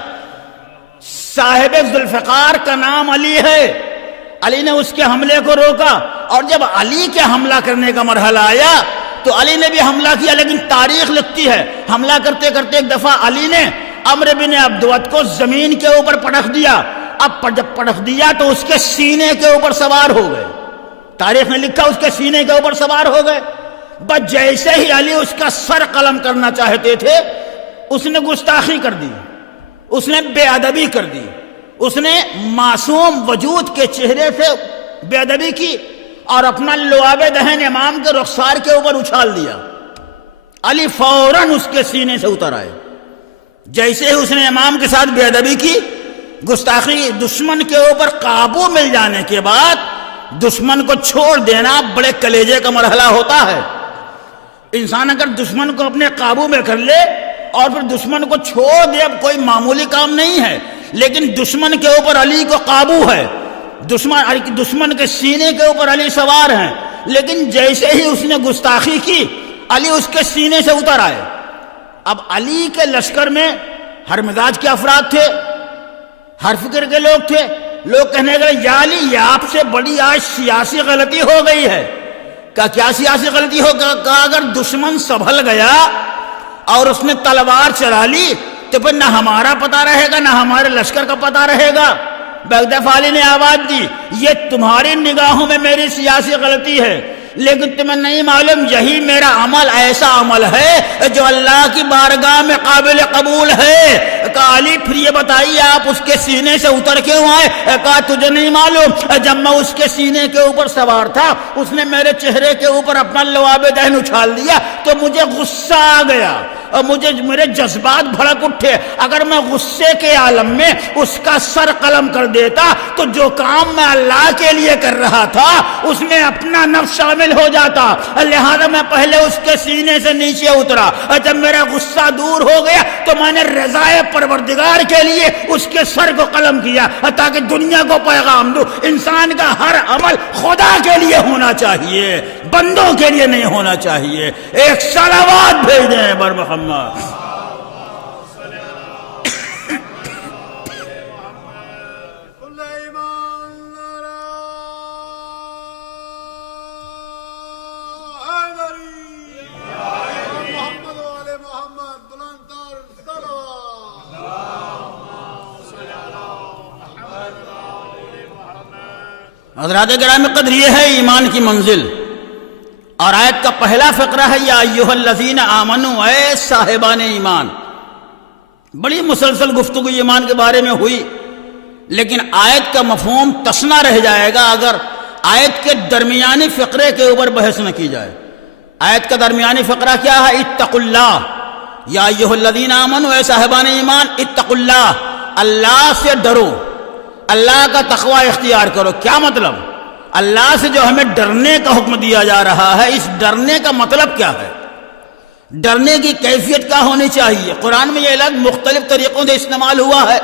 صاحب ذوالفقار کا نام علی ہے۔ علی نے اس کے حملے کو روکا، اور جب علی کے حملہ کرنے کا مرحلہ آیا تو علی نے بھی حملہ کیا، لیکن تاریخ لکھتی ہے حملہ کرتے کرتے ایک دفعہ علی نے عمرو بن عبدود کو زمین کے اوپر پٹخ دیا۔ اب جب پٹخ دیا تو اس کے سینے کے اوپر سوار ہو گئے، تاریخ نے لکھا اس کے سینے کے اوپر سوار ہو گئے۔ بس جیسے ہی علی اس کا سر قلم کرنا چاہتے تھے اس نے گستاخی کر دی، اس نے بے ادبی کر دی، اس نے معصوم وجود کے چہرے سے بے ادبی کی اور اپنا لعاب دہن امام کے رخسار کے اوپر اچھال دیا۔ علی فوراً اس کے سینے سے اتر آئے۔ جیسے ہی اس نے امام کے ساتھ بے ادبی کی، گستاخی، دشمن کے اوپر قابو مل جانے کے بعد دشمن کو چھوڑ دینا بڑے کلیجے کا مرحلہ ہوتا ہے۔ انسان اگر دشمن کو اپنے قابو میں کر لے اور پھر دشمن کو چھوڑ دے، اب کوئی معمولی کام نہیں ہے، لیکن دشمن کے اوپر علی کو قابو ہے، دشمن کے سینے کے اوپر علی سوار ہیں، لیکن جیسے ہی اس نے گستاخی کی علی اس کے سینے سے اتر آئے۔ اب علی کے لشکر میں ہر مزاج کے افراد تھے، ہر فکر کے لوگ تھے۔ لوگ کہنے لگے یا علی یہ آپ سے بڑی آج سیاسی غلطی ہو گئی ہے۔ کیا سیاسی غلطی ہو؟ کہا اگر دشمن سنبھل گیا اور اس نے تلوار چلا لی تو پھر نہ ہمارا پتہ رہے گا نہ ہمارے لشکر کا پتہ رہے گا۔ بغداد علی نے آواز دی یہ تمہاری نگاہوں میں میری سیاسی غلطی ہے، لیکن تمہیں نہیں معلوم یہی میرا عمل ایسا عمل ہے جو اللہ کی بارگاہ میں قابل قبول ہے۔ کہا علی پھر یہ بتائیے آپ اس کے سینے سے اتر کیوں آئے؟ کہا تجھے نہیں معلوم جب میں اس کے سینے کے اوپر سوار تھا اس نے میرے چہرے کے اوپر اپنا لعاب دہن اچھال دیا تو مجھے غصہ آ گیا اور میرے جذبات بھڑک اٹھے۔ اگر میں غصے کے عالم میں اس کا سر قلم کر دیتا تو جو کام میں اللہ کے لیے کر رہا تھا اس میں اپنا نفس شامل ہو جاتا، لہذا میں پہلے اس کے سینے سے نیچے اترا۔ جب میرا غصہ دور ہو گیا تو میں نے رضائے پروردگار کے لیے اس کے سر کو قلم کیا تاکہ دنیا کو پیغام دوں انسان کا ہر عمل خدا کے لیے ہونا چاہیے، بندوں کے لیے نہیں ہونا چاہیے۔ ایک صلوات بھیج دیں بر محمد۔ حضرات گرامی قدر یہ ہے ایمان کی منزل، اور آیت کا پہلا فقرہ ہے یا ایھا الذین آمنوا، اے صاحبان ایمان۔ بڑی مسلسل گفتگو ایمان کے بارے میں ہوئی، لیکن آیت کا مفہوم تسنا رہ جائے گا اگر آیت کے درمیانی فقرے کے اوپر بحث نہ کی جائے. آیت کا درمیانی فقرہ کیا ہے؟ اتقوا اللہ یا ایھا الذین آمنوا، اے صاحبان ایمان، اتقوا اللہ، اللہ سے ڈرو، اللہ کا تقوی اختیار کرو. کیا مطلب؟ اللہ سے جو ہمیں ڈرنے کا حکم دیا جا رہا ہے، اس ڈرنے کا مطلب کیا ہے؟ ڈرنے کی کیفیت کیا ہونی چاہیے؟ قرآن میں یہ لفظ مختلف طریقوں سے استعمال ہوا ہے.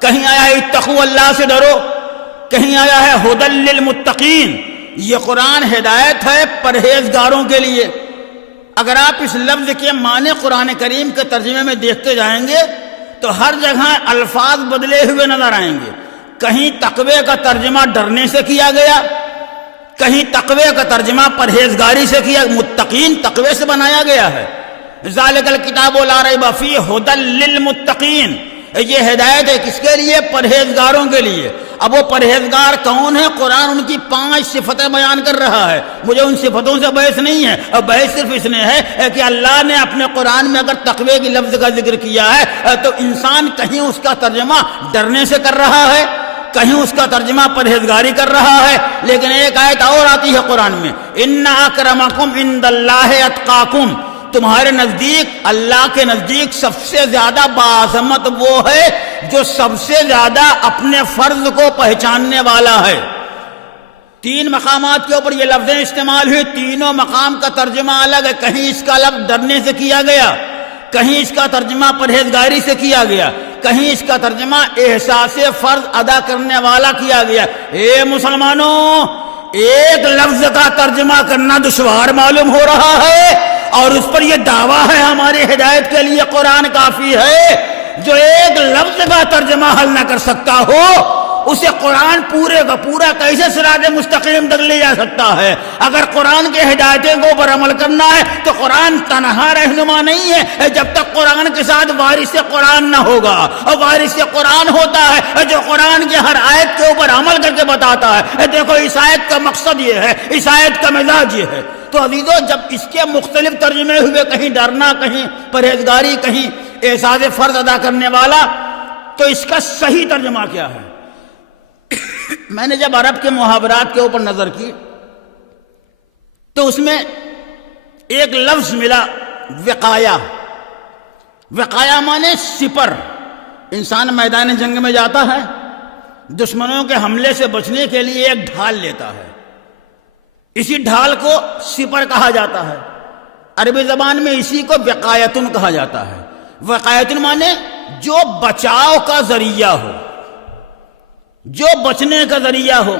کہیں آیا ہے اتقوا اللہ سے ڈرو، کہیں آیا ہے ھدی للمتقین. یہ قرآن ہدایت ہے پرہیزگاروں کے لیے. اگر آپ اس لفظ کے معنی قرآن کریم کے ترجمے میں دیکھتے جائیں گے تو ہر جگہ الفاظ بدلے ہوئے نظر آئیں گے. کہیں تقوی کا ترجمہ ڈرنے سے کیا گیا، کہیں تقوی کا ترجمہ پرہیزگاری سے کیا. متقین تقوی سے بنایا گیا ہے. ذالک الکتاب لا ریب فیہ ھدی للمتقین. یہ ہدایت ہے کس کے لیے؟ پرہیزگاروں کے لیے. اب وہ پرہیزگار کون ہے؟ قرآن ان کی 5 صفتیں بیان کر رہا ہے. مجھے ان صفتوں سے بحث نہیں ہے، اور بحث صرف اس نے ہے کہ اللہ نے اپنے قرآن میں اگر تقوی کی لفظ کا ذکر کیا ہے تو انسان کہیں اس کا ترجمہ ڈرنے سے کر رہا ہے، کہیں اس کا ترجمہ پرہیزگاری کر رہا ہے. لیکن ایک آیت اور آتی ہے قرآن میں، ان اکرمکم عند اللہ اتقاکم. تمہارے نزدیک، اللہ کے نزدیک سب سے زیادہ باعظمت وہ ہے جو سب سے زیادہ اپنے فرض کو پہچاننے والا ہے. 3 مقامات کے اوپر یہ لفظیں استعمال ہوئی. تینوں مقام کا ترجمہ الگ ہے. کہیں اس کا لفظ ڈرنے سے کیا گیا، کہیں اس کا ترجمہ پرہیزگاری سے کیا گیا، کہیں اس کا ترجمہ احساس فرض ادا کرنے والا کیا گیا. اے مسلمانوں، ایک لفظ کا ترجمہ کرنا دشوار معلوم ہو رہا ہے اور اس پر یہ دعویٰ ہے ہماری ہدایت کے لیے قرآن کافی ہے. جو ایک لفظ کا ترجمہ حل نہ کر سکتا ہو اسے قرآن پورے کا پورا کیسے صراط مستقیم تک لے جا سکتا ہے؟ اگر قرآن کے ہدایتوں کو پر عمل کرنا ہے تو قرآن تنہا رہنما نہیں ہے جب تک قرآن کے ساتھ وارث قرآن نہ ہوگا. اور وارث قرآن ہوتا ہے جو قرآن کے ہر آیت کے اوپر عمل کر کے بتاتا ہے دیکھو اس آیت کا مقصد یہ ہے، اس آیت کا مزاج یہ ہے. تو عزیزو، جب اس کے مختلف ترجمے ہوئے، کہیں ڈرنا، کہیں پرہیزگاری، کہیں احساس فرض ادا کرنے والا، تو اس کا صحیح ترجمہ کیا ہے؟ میں نے جب عرب کے محاورات کے اوپر نظر کی تو اس میں ایک لفظ ملا، وقایا. وقایا مانے سپر. انسان میدان جنگ میں جاتا ہے، دشمنوں کے حملے سے بچنے کے لیے ایک ڈھال لیتا ہے. اسی ڈھال کو سپر کہا جاتا ہے. عربی زبان میں اسی کو وقایتن کہا جاتا ہے. وقایتن مانے جو بچاؤ کا ذریعہ ہو، جو بچنے کا ذریعہ ہو.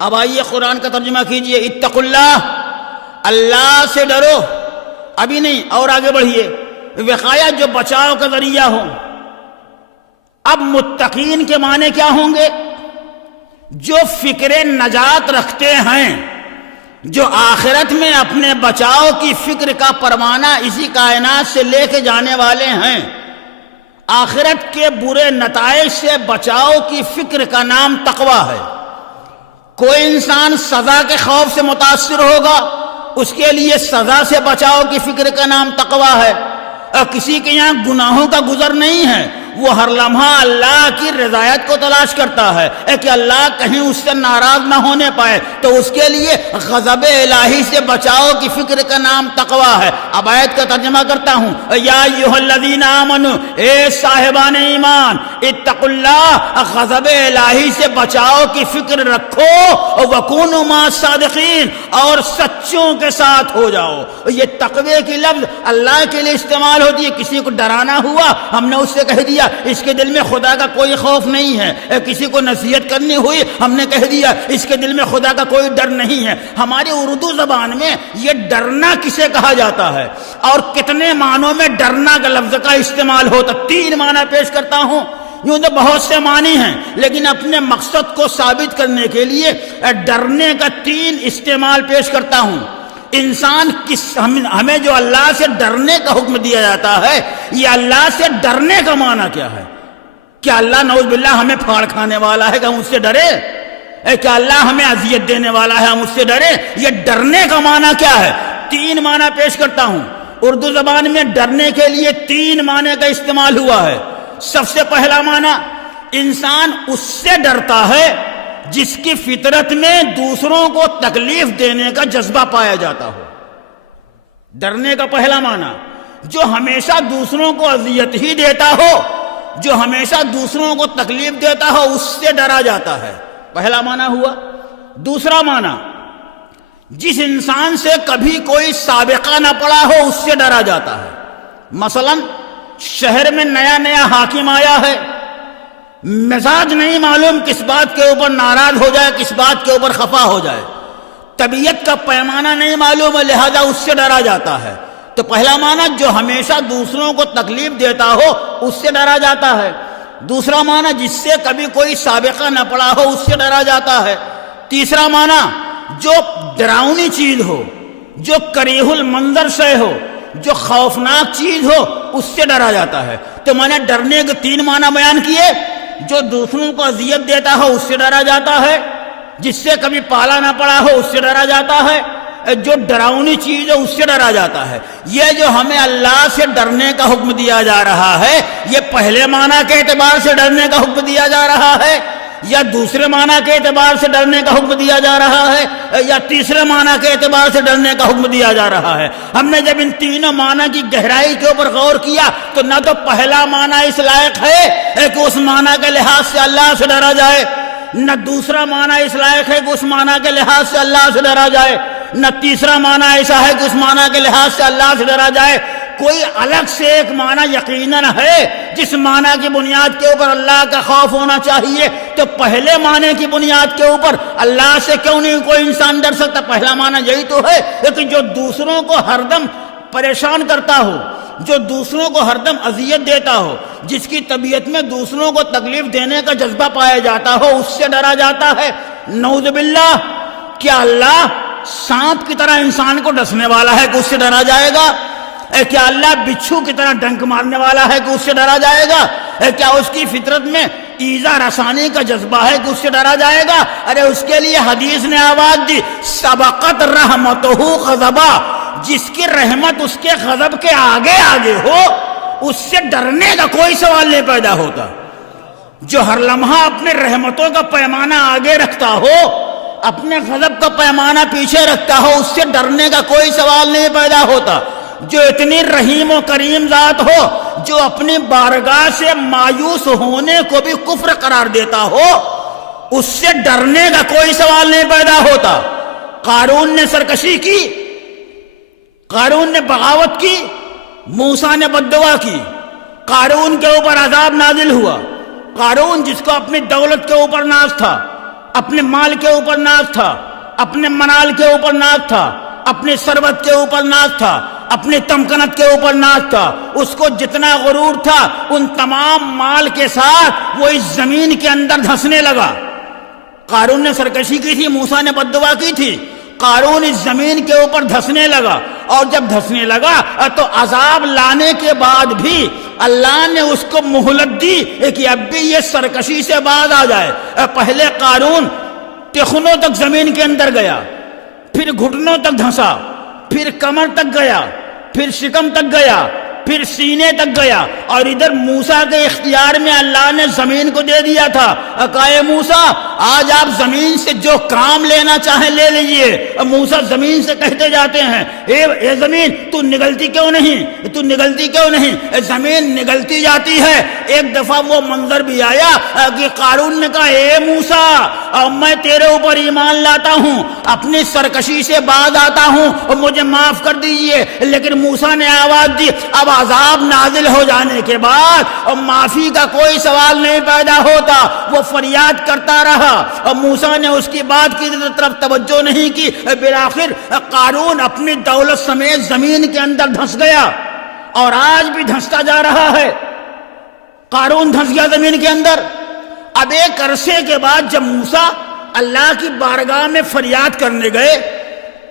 اب آئیے قرآن کا ترجمہ کیجئے، اتقوا اللہ، اللہ سے ڈرو. ابھی نہیں، اور آگے بڑھیے. وقایا جو بچاؤ کا ذریعہ ہو. اب متقین کے معنی کیا ہوں گے؟ جو فکر نجات رکھتے ہیں، جو آخرت میں اپنے بچاؤ کی فکر کا پروانہ اسی کائنات سے لے کے جانے والے ہیں. آخرت کے برے نتائج سے بچاؤ کی فکر کا نام تقوی ہے. کوئی انسان سزا کے خوف سے متاثر ہوگا، اس کے لیے سزا سے بچاؤ کی فکر کا نام تقوی ہے. اور کسی کے یہاں گناہوں کا گزر نہیں ہے، وہ ہر لمحہ اللہ کی رضایت کو تلاش کرتا ہے کہ اللہ کہیں اس سے ناراض نہ ہونے پائے، تو اس کے لیے غضب الہی سے بچاؤ کی فکر کا نام تقوی ہے. اب آیت کا ترجمہ کرتا ہوں، یا ایھا الذین آمنوا، اے صاحبان ایمان، اتقوا اللہ، غضب الہی سے بچاؤ کی فکر رکھو، وکونوا مع الصادقین، اور سچوں کے ساتھ ہو جاؤ. یہ تقوی کی لفظ اللہ کے لیے استعمال ہوتی ہے. کسی کو ڈرانا ہوا، ہم نے اس سے کہہ دیا اس کے دل میں خدا کا کوئی خوف نہیں ہے. کسی کو نصیحت کرنی ہوئی، ہم نے کہہ دیا اس کے دل میں خدا کا کوئی ڈر نہیں ہے. ہماری اردو زبان میں یہ ڈرنا کسے کہا جاتا ہے اور کتنے معنوں میں ڈرنا کا لفظ کا استعمال ہوتا؟ 3 معنی پیش کرتا ہوں. یوں تو بہت سے معنی ہیں، لیکن اپنے مقصد کو ثابت کرنے کے لیے ڈرنے کا 3 استعمال پیش کرتا ہوں. انسان ہمیں جو اللہ سے ڈرنے کا حکم دیا جاتا ہے، یہ اللہ سے ڈرنے کا معنی کیا ہے؟ کیا اللہ نعوذ باللہ ہمیں پھاڑ کھانے والا ہے کہ ہم اس سے ڈرے؟ کیا اللہ ہمیں اذیت دینے والا ہے ہم اس سے ڈرے؟ یہ ڈرنے کا معنی کیا ہے؟ 3 معنی پیش کرتا ہوں. اردو زبان میں ڈرنے کے لیے 3 معنی کا استعمال ہوا ہے. سب سے پہلا معنی انسان اس سے ڈرتا ہے جس کی فطرت میں دوسروں کو تکلیف دینے کا جذبہ پایا جاتا ہو. ڈرنے کا پہلا معنی جو ہمیشہ دوسروں کو اذیت ہی دیتا ہو، جو ہمیشہ دوسروں کو تکلیف دیتا ہو، اس سے ڈرا جاتا ہے. پہلا معنی ہوا. دوسرا معنی جس انسان سے کبھی کوئی سابقہ نہ پڑا ہو اس سے ڈرا جاتا ہے. مثلا شہر میں نیا نیا حاکم آیا ہے، مزاج نہیں معلوم کس بات کے اوپر ناراض ہو جائے، کس بات کے اوپر خفا ہو جائے، طبیعت کا پیمانہ نہیں معلوم ہے، لہذا اس سے ڈرا جاتا ہے. تو پہلا معنی جو ہمیشہ دوسروں کو تکلیف دیتا ہو اس سے ڈرا جاتا ہے. دوسرا معنی جس سے کبھی کوئی سابقہ نہ پڑا ہو اس سے ڈرا جاتا ہے. تیسرا معنی جو ڈراؤنی چیز ہو، جو کریہ المنظر شے ہو، جو خوفناک چیز ہو، اس سے ڈرا جاتا ہے. تو میں نے ڈرنے کے 3 معنی بیان کیے. جو دوسروں کو اذیت دیتا ہو اس سے ڈرا جاتا ہے، جس سے کبھی پالا نہ پڑا ہو اس سے ڈرا جاتا ہے، جو ڈراؤنی چیز ہے اس سے ڈرا جاتا ہے. یہ جو ہمیں اللہ سے ڈرنے کا حکم دیا جا رہا ہے، یہ پہلے معنی کے اعتبار سے ڈرنے کا حکم دیا جا رہا ہے، یا دوسرے معنی کے اعتبار سے ڈرنے کا حکم دیا جا رہا ہے، یا تیسرے معنی کے اعتبار سے ڈرنے کا حکم دیا جا رہا ہے. ہم نے جب ان تینوں معنی کی گہرائی کے اوپر غور کیا تو نہ تو پہلا معنی اس لائق ہے کہ اس معنی کے لحاظ سے اللہ سے ڈرا جائے، نہ دوسرا معنی اس لائق ہے کہ اس معنی کے لحاظ سے اللہ سے ڈرا جائے، نہ تیسرا معنی ایسا ہے کہ اس معنی کے لحاظ سے اللہ سے ڈرا جائے. کوئی الگ سے ایک معنی یقیناً ہے جس معنی کی بنیاد کے اوپر اللہ کا خوف ہونا چاہیے. تو پہلے معنی کی بنیاد کے اوپر اللہ سے کیوں نہیں کوئی انسان ڈر سکتا؟ پہلا معنی یہی تو ہے کہ جو دوسروں کو ہردم پریشان کرتا ہو، جو دوسروں کو ہردم اذیت دیتا ہو، جس کی طبیعت میں دوسروں کو تکلیف دینے کا جذبہ پایا جاتا ہو، اس سے ڈرا جاتا ہے. نعوذ باللہ، کیا اللہ سانپ کی طرح انسان کو ڈسنے والا ہے کہ اس سے ڈرا جائے گا؟ کیا اللہ بچھو کی طرح ڈنک مارنے والا ہے کہ اس سے ڈرا جائے گا؟ کیا اس کی فطرت میں ایذا رسانی کا جذبہ ہے کہ اس سے ڈرا جائے گا؟ ارے اس کے لیے حدیث نے آواز دی، سبقت رحمتہ غضبا، جس کی رحمت اس کے غضب کے آگے آگے ہو اس سے ڈرنے کا کوئی سوال نہیں پیدا ہوتا. جو ہر لمحہ اپنے رحمتوں کا پیمانہ آگے رکھتا ہو، اپنے غضب کا پیمانہ پیچھے رکھتا ہو، اس سے ڈرنے کا کوئی سوال نہیں پیدا ہوتا. جو اتنی رحیم و کریم ذات ہو، جو اپنی بارگاہ سے مایوس ہونے کو بھی کفر قرار دیتا ہو، اس سے ڈرنے کا کوئی سوال نہیں پیدا ہوتا. قارون نے سرکشی کی، قارون نے بغاوت کی، موسیٰ نے بددعا کی، قارون کے اوپر عذاب نازل ہوا. قارون جس کو اپنی دولت کے اوپر ناز تھا، اپنے مال کے اوپر ناز تھا، اپنے منال کے اوپر ناز تھا، اپنے ثروت کے اوپر ناز تھا، اپنی تمکنت کے اوپر ناز تھا، اس کو جتنا غرور تھا ان تمام مال کے ساتھ وہ اس زمین کے اندر دھنسنے لگا. قارون نے سرکشی کی تھی، موسیٰ نے بددعا کی تھی. قارون اس زمین کے اوپر دھسنے لگا، اور جب دھسنے لگا تو عذاب لانے کے بعد بھی اللہ نے اس کو مہلت دی کہ اب بھی یہ سرکشی سے باز آ جائے. پہلے قارون ٹخنوں تک زمین کے اندر گیا، پھر گھٹنوں تک دھنسا، پھر کمر تک گیا، پھر شکم تک گیا، پھر سینے تک گیا، اور ادھر موسیٰ کے اختیار میں اللہ نے زمین کو دے دیا تھا. کہا موسیٰ آج آپ زمین سے جو کام لینا چاہیں لے لیجئے. موسیٰ زمین سے کہتے جاتے ہیں اے زمین تو نگلتی کیوں نہیں، تو نگلتی کیوں نہیں؟ زمین نگلتی جاتی ہے. ایک دفعہ وہ منظر بھی آیا کہ قارون نے کہا اے موسیٰ میں تیرے اوپر ایمان لاتا ہوں، اپنی سرکشی سے باز آتا ہوں، مجھے معاف کر دیجئے. لیکن موسیٰ نے آواز دی، اب عذاب نازل ہو جانے کے بعد معافی کا کوئی سوال نہیں پیدا ہوتا. وہ فریاد کرتا رہا اور موسیٰ نے اس کی بات کی طرف توجہ نہیں کی. بالآخر قارون اپنی دولت سمیت زمین کے اندر دھنس گیا، اور آج بھی دھنستا جا رہا ہے. قارون دھنس گیا زمین کے اندر. اب ایک عرصے کے بعد جب موسیٰ اللہ کی بارگاہ میں فریاد کرنے گئے،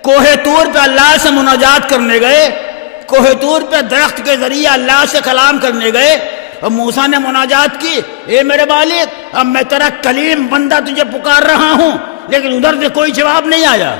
کوہ طور پہ اللہ سے مناجات کرنے گئے، کوہ طور پہ درخت کے ذریعے اللہ سے کلام کرنے گئے، اور موسیٰ نے مناجات کی، اے میرے مالک اب میں تیرا کلیم بندہ تجھے پکار رہا ہوں، لیکن ادھر سے کوئی جواب نہیں آیا.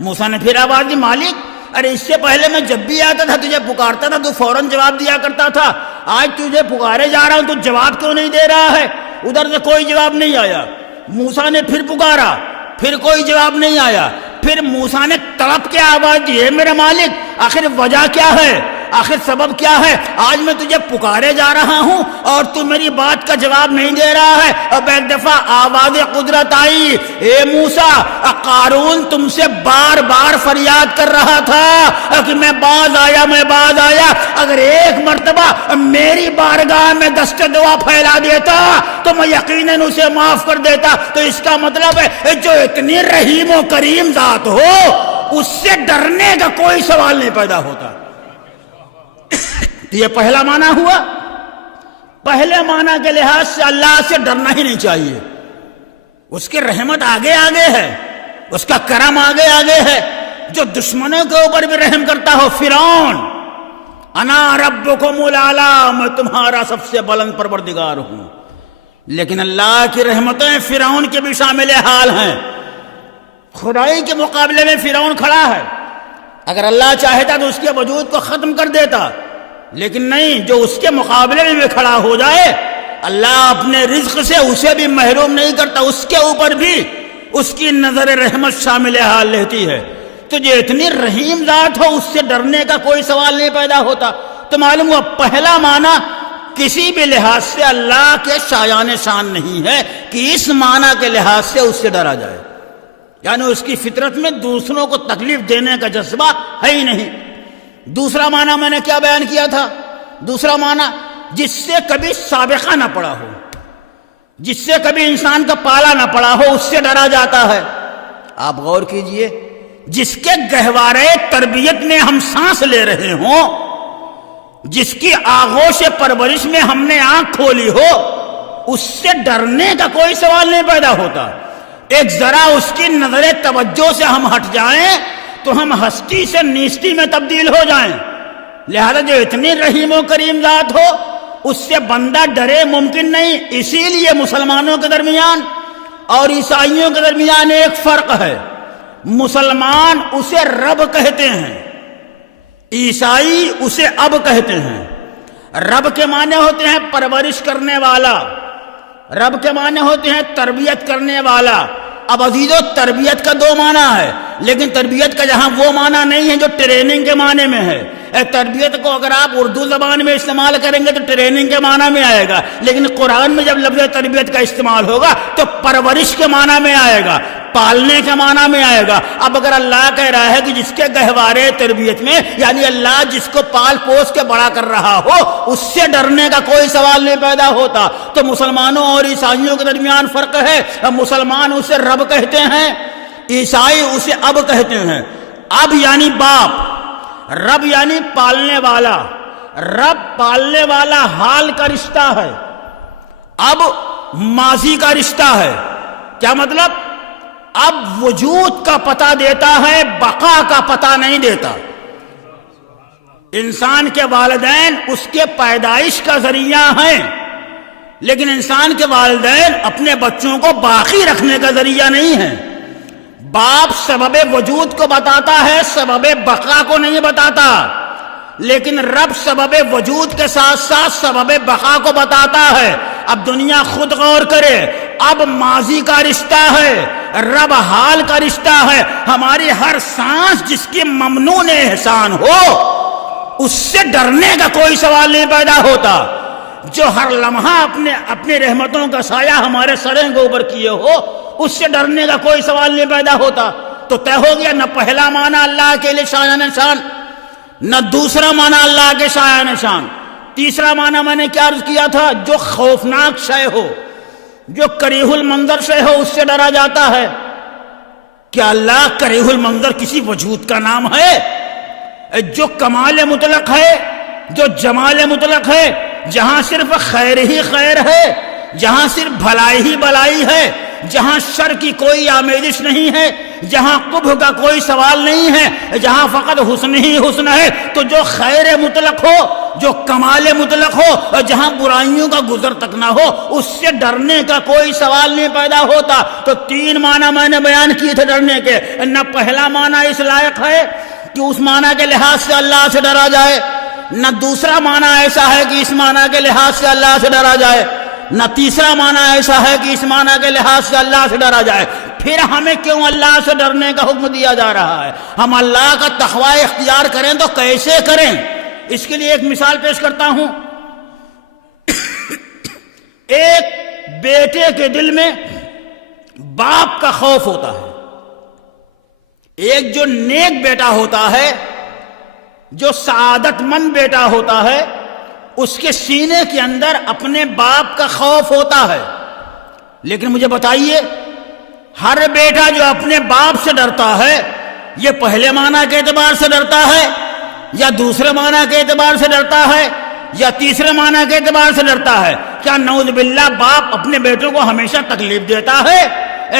موسیٰ نے پھر آواز دی، مالک ارے اس سے پہلے میں جب بھی آتا تھا تجھے پکارتا تھا تو فوراً جواب دیا کرتا تھا، آج تجھے پکارے جا رہا ہوں تو جواب کیوں نہیں دے رہا ہے؟ ادھر سے کوئی جواب نہیں آیا. موسیٰ نے پھر پکارا, پھر کوئی جواب نہیں آیا. پھر موسیٰ نے تڑپ کے آواز دی, ہے میرے مالک آخر وجہ کیا ہے, آخر سبب کیا ہے؟ آج میں تجھے پکارے جا رہا ہوں اور تو میری بات کا جواب نہیں دے رہا ہے. اب ایک دفعہ آواز قدرت آئی, اے موسیٰ قارون تم سے بار بار فریاد کر رہا تھا کہ میں باز آیا, میں باز آیا. اگر ایک مرتبہ میری بارگاہ میں دست دعا پھیلا دیتا تو میں یقیناً اسے معاف کر دیتا. تو اس کا مطلب ہے جو اتنی رحیم و کریم ذات ہو اس سے ڈرنے کا کوئی سوال نہیں پیدا ہوتا. یہ پہلا معنی ہوا. پہلے معنی کے لحاظ سے اللہ سے ڈرنا ہی نہیں چاہیے. اس کی رحمت آگے آگے ہے, اس کا کرم آگے آگے ہے. جو دشمنوں کے اوپر بھی رحم کرتا ہو, فرعون انا ربکم الاعلی, میں تمہارا سب سے بلند پروردگار ہوں. لیکن اللہ کی رحمتیں فرعون کے بھی شامل حال ہیں. خدائی کے مقابلے میں فرعون کھڑا ہے. اگر اللہ چاہتا تو اس کے وجود کو ختم کر دیتا, لیکن نہیں, جو اس کے مقابلے میں بھی کھڑا ہو جائے اللہ اپنے رزق سے اسے بھی محروم نہیں کرتا, اس کے اوپر بھی اس کی نظر رحمت شامل حال رہتی ہے. تو جو اتنی رحیم ذات ہو اس سے ڈرنے کا کوئی سوال نہیں پیدا ہوتا. تو معلوم ہوا پہلا معنی کسی بھی لحاظ سے اللہ کے شایان شان نہیں ہے کہ اس معنی کے لحاظ سے اس سے ڈرا جائے. یعنی اس کی فطرت میں دوسروں کو تکلیف دینے کا جذبہ ہے ہی نہیں. دوسرا معنی میں نے کیا بیان کیا تھا؟ دوسرا معنی جس سے کبھی سابقہ نہ پڑا ہو, جس سے کبھی انسان کا پالا نہ پڑا ہو, اس سے ڈرا جاتا ہے. آپ غور کیجئے, جس کے گہوارے تربیت میں ہم سانس لے رہے ہوں, جس کی آغوش پرورش میں ہم نے آنکھ کھولی ہو, اس سے ڈرنے کا کوئی سوال نہیں پیدا ہوتا. ایک ذرا اس کی نظر توجہ سے ہم ہٹ جائیں تو ہم ہستی سے نیستی میں تبدیل ہو جائیں. لہذا جو اتنی رحیم و کریم ذات ہو اس سے بندہ ڈرے ممکن نہیں. اسی لیے مسلمانوں کے درمیان اور عیسائیوں کے درمیان ایک فرق ہے. مسلمان اسے رب کہتے ہیں, عیسائی اسے اب کہتے ہیں. رب کے معنی ہوتے ہیں پرورش کرنے والا, رب کے معنی ہوتے ہیں تربیت کرنے والا. اب عزیزو تربیت کا دو معنی ہے, لیکن تربیت کا جہاں وہ معنی نہیں ہے جو ٹریننگ کے معنی میں ہے. تربیت کو اگر آپ اردو زبان میں استعمال کریں گے تو ٹریننگ کے معنی میں آئے گا, لیکن قرآن میں جب لفظ تربیت کا استعمال ہوگا تو پرورش کے معنی میں آئے گا, پالنے کے معنی میں آئے گا. اب اگر اللہ کہہ رہا ہے کہ جس کے گہوارے تربیت میں, یعنی اللہ جس کو پال پوس کے بڑا کر رہا ہو, اس سے ڈرنے کا کوئی سوال نہیں پیدا ہوتا. تو مسلمانوں اور عیسائیوں کے درمیان فرق ہے. مسلمان اسے رب کہتے ہیں, عیسائی اسے اب کہتے ہیں. اب یعنی باپ, رب یعنی پالنے والا. رب پالنے والا حال کا رشتہ ہے, اب ماضی کا رشتہ ہے. کیا مطلب؟ اب وجود کا پتہ دیتا ہے, بقا کا پتہ نہیں دیتا. انسان کے والدین اس کے پیدائش کا ذریعہ ہیں, لیکن انسان کے والدین اپنے بچوں کو باقی رکھنے کا ذریعہ نہیں ہیں. باپ سبب وجود کو بتاتا ہے, سبب بقا کو نہیں بتاتا. لیکن رب سبب وجود کے ساتھ ساتھ سبب بقا کو بتاتا ہے. اب دنیا خود غور کرے, اب ماضی کا رشتہ ہے, رب حال کا رشتہ ہے. ہماری ہر سانس جس کی ممنون احسان ہو اس سے ڈرنے کا کوئی سوال نہیں پیدا ہوتا. جو ہر لمحہ اپنے رحمتوں کا سایہ ہمارے سروں کے اوپر کیے ہو, اس سے ڈرنے کا کوئی سوال نہیں پیدا ہوتا. تو طے ہو گیا, نہ پہلا معنی اللہ کے لیے شایان شان, نہ دوسرا معنی اللہ کے شایان شان. تیسرا معنی میں نے کیا عرض کیا تھا؟ جو خوفناک شے ہو, جو کریہ المنظر شے ہو, اس سے ڈرا جاتا ہے. کیا اللہ کریہ المنظر کسی وجود کا نام ہے؟ جو کمال مطلق ہے, جو جمال مطلق ہے, جہاں صرف خیر ہی خیر ہے, جہاں صرف بھلائی ہی بھلائی ہے, جہاں شر کی کوئی آمیزش نہیں ہے, جہاں قبح کا کوئی سوال نہیں ہے, جہاں فقط حسن ہی حسن ہے. تو جو خیر مطلق ہو, جو کمال مطلق ہو, جہاں برائیوں کا گزر تک نہ ہو, اس سے ڈرنے کا کوئی سوال نہیں پیدا ہوتا. تو تین معنی میں نے بیان کیے تھے ڈرنے کے. نہ پہلا معنی اس لائق ہے کہ اس معنی کے لحاظ سے اللہ سے ڈرا جائے, نہ دوسرا معنی ایسا ہے کہ اس معنی کے لحاظ سے اللہ سے ڈرا جائے, نہ تیسرا معنی ایسا ہے کہ اس معنی کے لحاظ سے اللہ سے ڈرا جائے۔ پھر ہمیں کیوں اللہ سے ڈرنے کا حکم دیا جا رہا ہے؟ ہم اللہ کا تقوی اختیار کریں تو کیسے کریں؟ اس کے لیے ایک مثال پیش کرتا ہوں۔ ایک بیٹے کے دل میں باپ کا خوف ہوتا ہے۔ ایک جو نیک بیٹا ہوتا ہے، جو سعادت مند بیٹا ہوتا ہے، اس کے سینے کے اندر اپنے باپ کا خوف ہوتا ہے۔ لیکن مجھے بتائیے، ہر بیٹا جو اپنے باپ سے ڈرتا ہے، یہ پہلے معنی کے اعتبار سے ڈرتا ہے یا دوسرے معنی کے اعتبار سے ڈرتا ہے یا تیسرے معنی کے اعتبار سے ڈرتا ہے؟ کیا نعوذ باللہ باپ اپنے بیٹوں کو ہمیشہ تکلیف دیتا ہے؟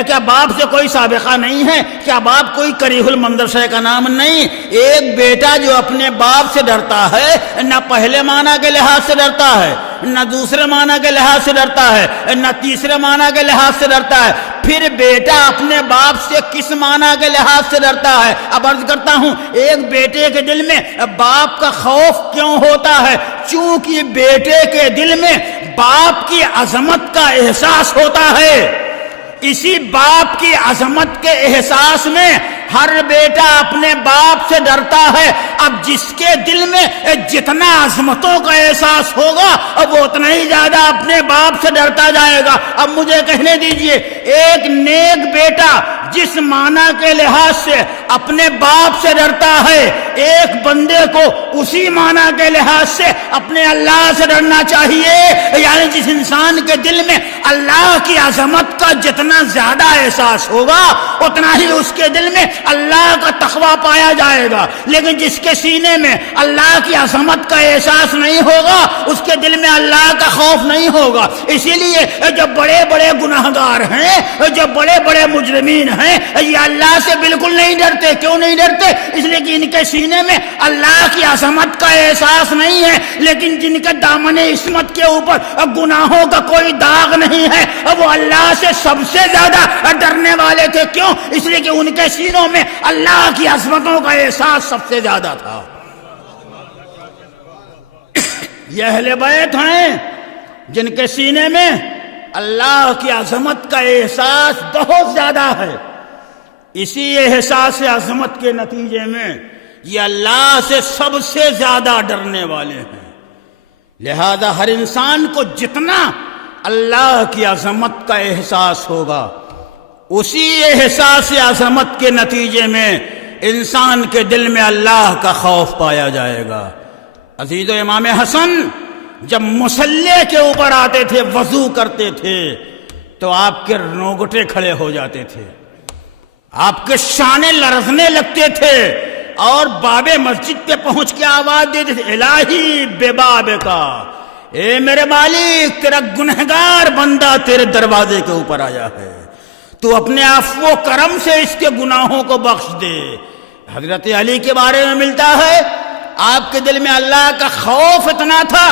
کیا باپ سے کوئی سابقہ نہیں ہے؟ کیا باپ کوئی کریہ المنظر شے کا نام نہیں؟ ایک بیٹا جو اپنے باپ سے ڈرتا ہے، نہ پہلے معنی کے لحاظ سے ڈرتا ہے، نہ دوسرے معنی کے لحاظ سے ڈرتا ہے، نہ تیسرے معنی کے لحاظ سے ڈرتا ہے، پھر بیٹا اپنے باپ سے کس معنی کے لحاظ سے ڈرتا ہے؟ اب عرض کرتا ہوں، ایک بیٹے کے دل میں باپ کا خوف کیوں ہوتا ہے؟ چونکہ بیٹے کے دل میں باپ کی عظمت کا احساس ہوتا ہے۔ اسی باپ کی عظمت کے احساس میں ہر بیٹا اپنے باپ سے ڈرتا ہے۔ اب جس کے دل میں جتنا عظمتوں کا احساس ہوگا، اب وہ اتنا ہی زیادہ اپنے باپ سے ڈرتا جائے گا۔ اب مجھے کہنے دیجئے، ایک نیک بیٹا جس معنی کے لحاظ سے اپنے باپ سے ڈرتا ہے، ایک بندے کو اسی معنی کے لحاظ سے اپنے اللہ سے ڈرنا چاہیے۔ یعنی جس انسان کے دل میں اللہ کی عظمت کا جتنا زیادہ احساس ہوگا، اتنا ہی اس کے دل میں اللہ کا تقویٰ پایا جائے گا۔ لیکن جس کے سینے میں اللہ کی عظمت کا احساس نہیں ہوگا، اس کے دل میں اللہ کا خوف نہیں ہوگا۔ اسی لیے جو بڑے بڑے گناہگار ہیں، جو بڑے بڑے مجرمین ہیں، یہ اللہ سے بالکل نہیں ڈرتے۔ کیوں نہیں ڈرتے؟ اس لیے کہ ان کے سینے میں اللہ کی عظمت کا احساس نہیں ہے۔ لیکن جن کے دامن عصمت کے اوپر گناہوں کا کوئی داغ نہیں ہے، وہ اللہ سے سب سے زیادہ ڈرنے والے تھے۔ کیوں؟ اس لیے کہ ان کے سینوں میں اللہ کی عظمتوں کا احساس سب سے زیادہ تھا۔ یہ اہل بیت ہیں جن کے سینے میں اللہ کی عظمت کا احساس بہت زیادہ ہے۔ اسی احساس عظمت کے نتیجے میں یہ اللہ سے سب سے زیادہ ڈرنے والے ہیں۔ لہذا ہر انسان کو جتنا اللہ کی عظمت کا احساس ہوگا، اسی احساس عظمت کے نتیجے میں انسان کے دل میں اللہ کا خوف پایا جائے گا۔ عزیز و امام حسن جب مصلی کے اوپر آتے تھے، وضو کرتے تھے، تو آپ کے رونگٹے کھڑے ہو جاتے تھے، آپ کے شانے لرزنے لگتے تھے، اور باب مسجد پہ پہنچ کے آواز دیتے تھے، الہی بے باب کا، اے میرے مالک، تیرا گنہگار بندہ تیرے دروازے کے اوپر آیا ہے، تو اپنے عفو و کرم سے اس کے گناہوں کو بخش دے۔ حضرت علی کے بارے میں ملتا ہے، آپ کے دل میں اللہ کا خوف اتنا تھا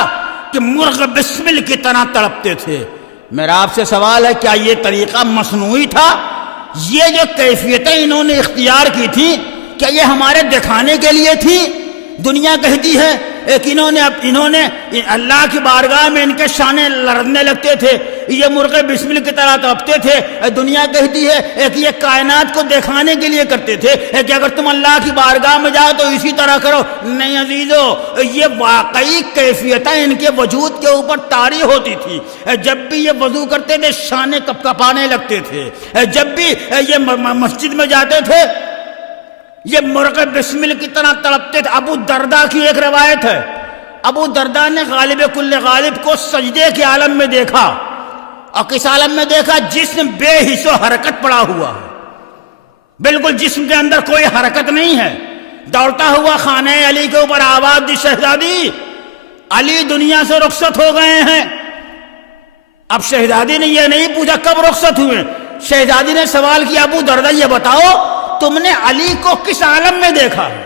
کہ مرغ بسمل کی طرح تڑپتے تھے۔ میرا آپ سے سوال ہے، کیا یہ طریقہ مصنوعی تھا؟ یہ جو کیفیتیں انہوں نے اختیار کی تھی، کیا یہ ہمارے دکھانے کے لیے تھی؟ دنیا کہتی ہے ایک انہوں نے اللہ کی بارگاہ میں ان کے شانے لرزنے لگتے تھے، یہ مرغ بسمل کی طرح تڑپتے تھے۔ دنیا کہتی ہے ایک یہ کائنات کو دکھانے کے لیے کرتے تھے کہ اگر تم اللہ کی بارگاہ میں جاؤ تو اسی طرح کرو۔ نہیں عزیزو، یہ واقعی کیفیتیں ان کے وجود کے اوپر طاری ہوتی تھی۔ جب بھی یہ وضو کرتے تھے شانے کپ کپانے لگتے تھے، جب بھی یہ مسجد میں جاتے تھے یہ مرغ بسمل کی طرح تڑپتے تھے۔ ابو دردہ کی ایک روایت ہے، ابو دردہ نے غالب کل غالب کو سجدے کے عالم میں دیکھا، اور کس عالم میں دیکھا؟ جسم بے حس و حرکت پڑا ہوا ہے، بالکل جسم کے اندر کوئی حرکت نہیں ہے۔ دوڑتا ہوا خانہ علی کے اوپر آواز دی، شہزادی علی دنیا سے رخصت ہو گئے ہیں۔ اب شہزادی نے یہ نہیں پوچھا کب رخصت ہوئے، شہزادی نے سوال کیا، ابو دردہ یہ بتاؤ تم نے علی کو کس عالم میں دیکھا ہے؟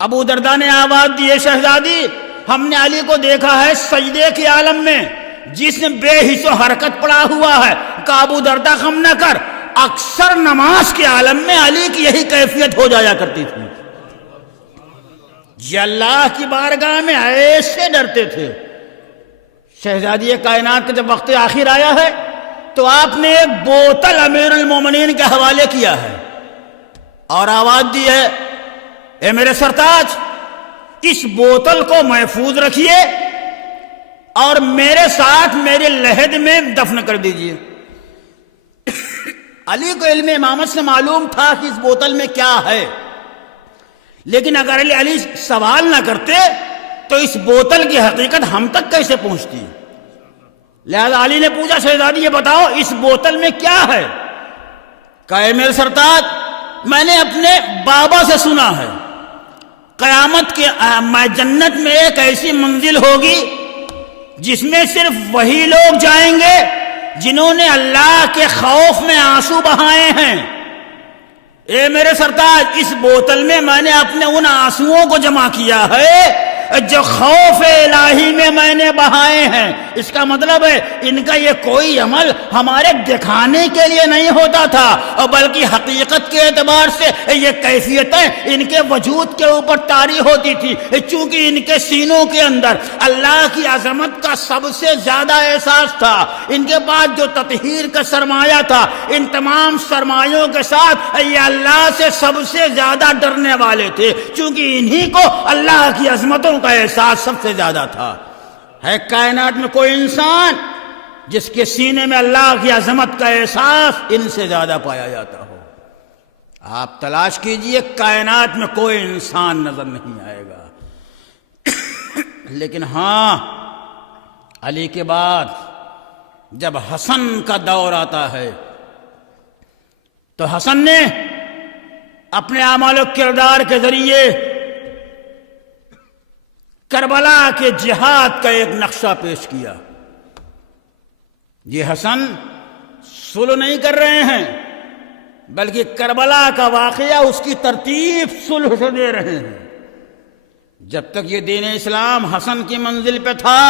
ابو دردہ نے آواز دی، شہزادی ہم نے علی کو دیکھا ہے سجدے کے عالم میں، جسم بے حس و حرکت پڑا ہوا ہے۔ کہا ابو دردہ غم نہ کر، اکثر نماز کے عالم میں علی کی یہی کیفیت ہو جایا کرتی تھی۔ یہ اللہ کی بارگاہ میں ایسے ڈرتے تھے۔ شہزادی کائنات کا جب وقت آخر آیا ہے تو آپ نے ایک بوتل امیر المومنین کے حوالے کیا ہے اور آواز دی ہے، اے میرے سرتاج، اس بوتل کو محفوظ رکھیے اور میرے ساتھ میرے لحد میں دفن کر دیجیے۔ علی کو علم امامت سے معلوم تھا کہ اس بوتل میں کیا ہے، لیکن اگر علی سوال نہ کرتے تو اس بوتل کی حقیقت ہم تک کیسے پہنچتی؟ لہذا علی نے پوچھا، شہزادی یہ بتاؤ اس بوتل میں کیا ہے؟ کہا، اے میرے سرتاج، میں نے اپنے بابا سے سنا ہے قیامت کے جنت میں ایک ایسی منزل ہوگی جس میں صرف وہی لوگ جائیں گے جنہوں نے اللہ کے خوف میں آنسو بہائے ہیں۔ اے میرے سرتاج، اس بوتل میں نے اپنے ان آنسوؤں کو جمع کیا ہے جو خوف الہی میں نے بہائے ہیں۔ اس کا مطلب ہے ان کا یہ کوئی عمل ہمارے دکھانے کے لیے نہیں ہوتا تھا، اور بلکہ حقیقت کے اعتبار سے یہ کیفیتیں ان کے وجود کے اوپر طاری ہوتی تھی، چونکہ ان کے سینوں کے اندر اللہ کی عظمت کا سب سے زیادہ احساس تھا۔ ان کے پاس جو تطہیر کا سرمایہ تھا، ان تمام سرمایوں کے ساتھ یہ اللہ سے سب سے زیادہ ڈرنے والے تھے، چونکہ انہی کو اللہ کی عظمتوں کا احساس سب سے زیادہ تھا۔ ہے کائنات میں کوئی انسان جس کے سینے میں اللہ کی عظمت کا احساس ان سے زیادہ پایا جاتا ہو؟ آپ تلاش کیجئے، کائنات میں کوئی انسان نظر نہیں آئے گا۔ لیکن ہاں، علی کے بعد جب حسن کا دور آتا ہے تو حسن نے اپنے اعمال و کردار کے ذریعے کربلا کے جہاد کا ایک نقشہ پیش کیا۔ یہ حسن صلح نہیں کر رہے ہیں، بلکہ کربلا کا واقعہ، اس کی ترتیب صلح سے دے رہے ہیں۔ جب تک یہ دین اسلام حسن کی منزل پہ تھا،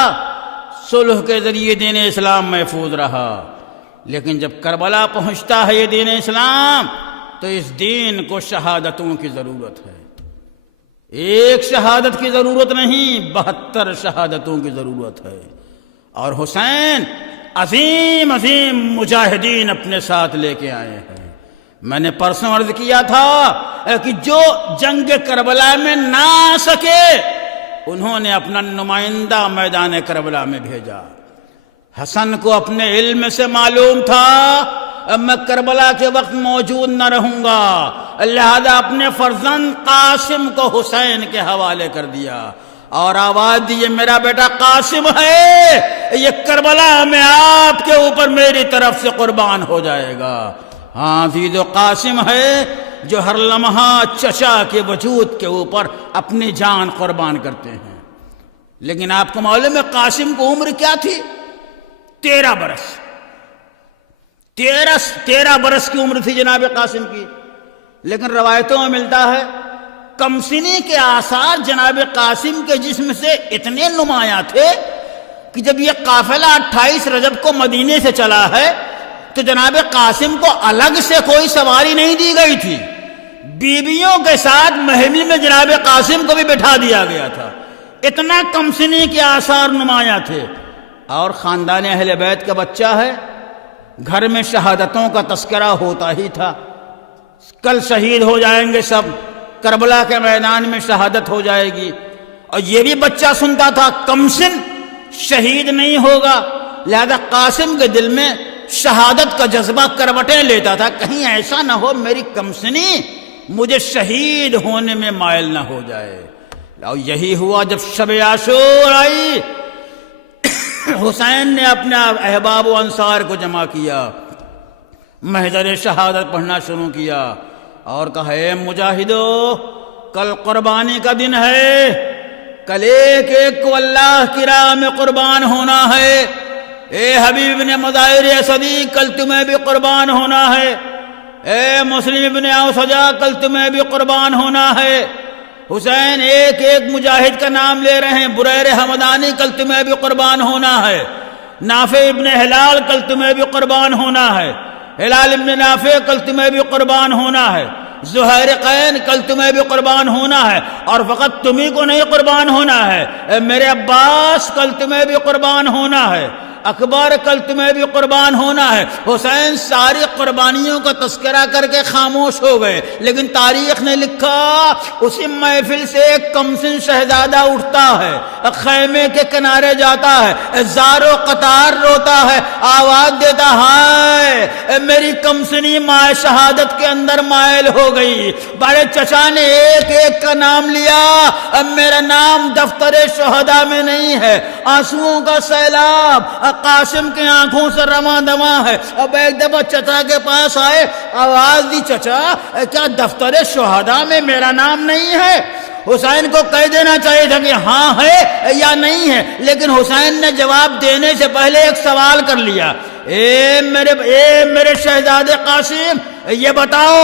صلح کے ذریعے دین اسلام محفوظ رہا، لیکن جب کربلا پہنچتا ہے یہ دین اسلام، تو اس دین کو شہادتوں کی ضرورت ہے۔ ایک شہادت کی ضرورت نہیں، 72 شہادتوں کی ضرورت ہے، اور حسین عظیم عظیم مجاہدین اپنے ساتھ لے کے آئے ہیں۔ میں نے پرسوں عرض کیا تھا کہ جو جنگ کربلا میں نہ آ سکے، انہوں نے اپنا نمائندہ میدان کربلا میں بھیجا۔ حسن کو اپنے علم سے معلوم تھا میں کربلا کے وقت موجود نہ رہوں گا، لہذا اپنے فرزند قاسم کو حسین کے حوالے کر دیا اور آواز دی، یہ میرا بیٹا قاسم ہے، یہ کربلا میں آپ کے اوپر میری طرف سے قربان ہو جائے گا۔ ہاں، عزیز و قاسم ہے جو ہر لمحہ چچا کے وجود کے اوپر اپنی جان قربان کرتے ہیں۔ لیکن آپ کو معلوم ہے قاسم کو عمر کیا تھی؟ 13 برس۔ 13 برس کی عمر تھی جناب قاسم کی، لیکن روایتوں میں ملتا ہے کمسنی کے آثار جناب قاسم کے جسم سے اتنے نمایاں تھے کہ جب یہ قافلہ 28 رجب کو مدینے سے چلا ہے تو جناب قاسم کو الگ سے کوئی سواری نہیں دی گئی تھی، بیویوں کے ساتھ محل میں جناب قاسم کو بھی بٹھا دیا گیا تھا، اتنا کمسنی کے آثار نمایاں تھے۔ اور خاندان اہل بیت کا بچہ ہے، گھر میں شہادتوں کا تذکرہ ہوتا ہی تھا، کل شہید ہو جائیں گے سب، کربلا کے میدان میں شہادت ہو جائے گی، اور یہ بھی بچہ سنتا تھا کمسن شہید نہیں ہوگا، لہذا قاسم کے دل میں شہادت کا جذبہ کروٹیں لیتا تھا، کہیں ایسا نہ ہو میری کمسنی مجھے شہید ہونے میں مائل نہ ہو جائے۔ اور یہی ہوا جب شب عاشور آئی، حسین نے اپنے احباب و انصار کو جمع کیا، محضر شہادت پڑھنا شروع کیا اور کہا، اے مجاہدو، کل قربانی کا دن ہے، کل ایک ایک کو اللہ کی راہ میں قربان ہونا ہے۔ اے حبیب ابن مظاہر صدیق، کل تمہیں بھی قربان ہونا ہے۔ اے مسلم ابن اوسجا، کل تمہیں بھی قربان ہونا ہے۔ حسین ایک ایک مجاہد کا نام لے رہے ہیں، بریر حمدانی، کل تمہیں بھی قربان ہونا ہے۔ نافع ابن ہلال، کل تمہیں بھی قربان ہونا ہے۔ ہلال ابن نافع، کل تمہیں بھی قربان ہونا ہے۔ زہیرقین کل تمہیں بھی قربان ہونا ہے، اور فقط تمہیں کو نہیں قربان ہونا ہے، میرے عباس کل تمہیں بھی قربان ہونا ہے، اکبر کل تمہیں بھی قربان ہونا ہے۔ حسین ساری قربانیوں کا تذکرہ کر کے خاموش ہو گئے، لیکن تاریخ نے لکھا اسی محفل سے ایک کمسن شہزادہ اٹھتا ہے، خیمے کے کنارے جاتا ہے، زارو قطار روتا ہے، آواز دیتا ہے میری کمسنی مائے شہادت کے اندر مائل ہو گئی۔ بڑے چچا نے ایک ایک کا نام لیا، اب میرا نام دفتر شہداء میں نہیں ہے۔ آنسوؤں کا سیلاب قاسم کی آنکھوں سے رواں دواں ہے۔ اب ایک دفعہ چچا کے پاس آئے، آواز دی چچا کیا دفتر شہداء میں میرا نام نہیں ہے؟ حسین کو کہہ دینا چاہیے تھا کہ ہاں ہے یا نہیں ہے، لیکن حسین نے جواب دینے سے پہلے ایک سوال کر لیا، اے میرے شہزادے قاسم، یہ بتاؤ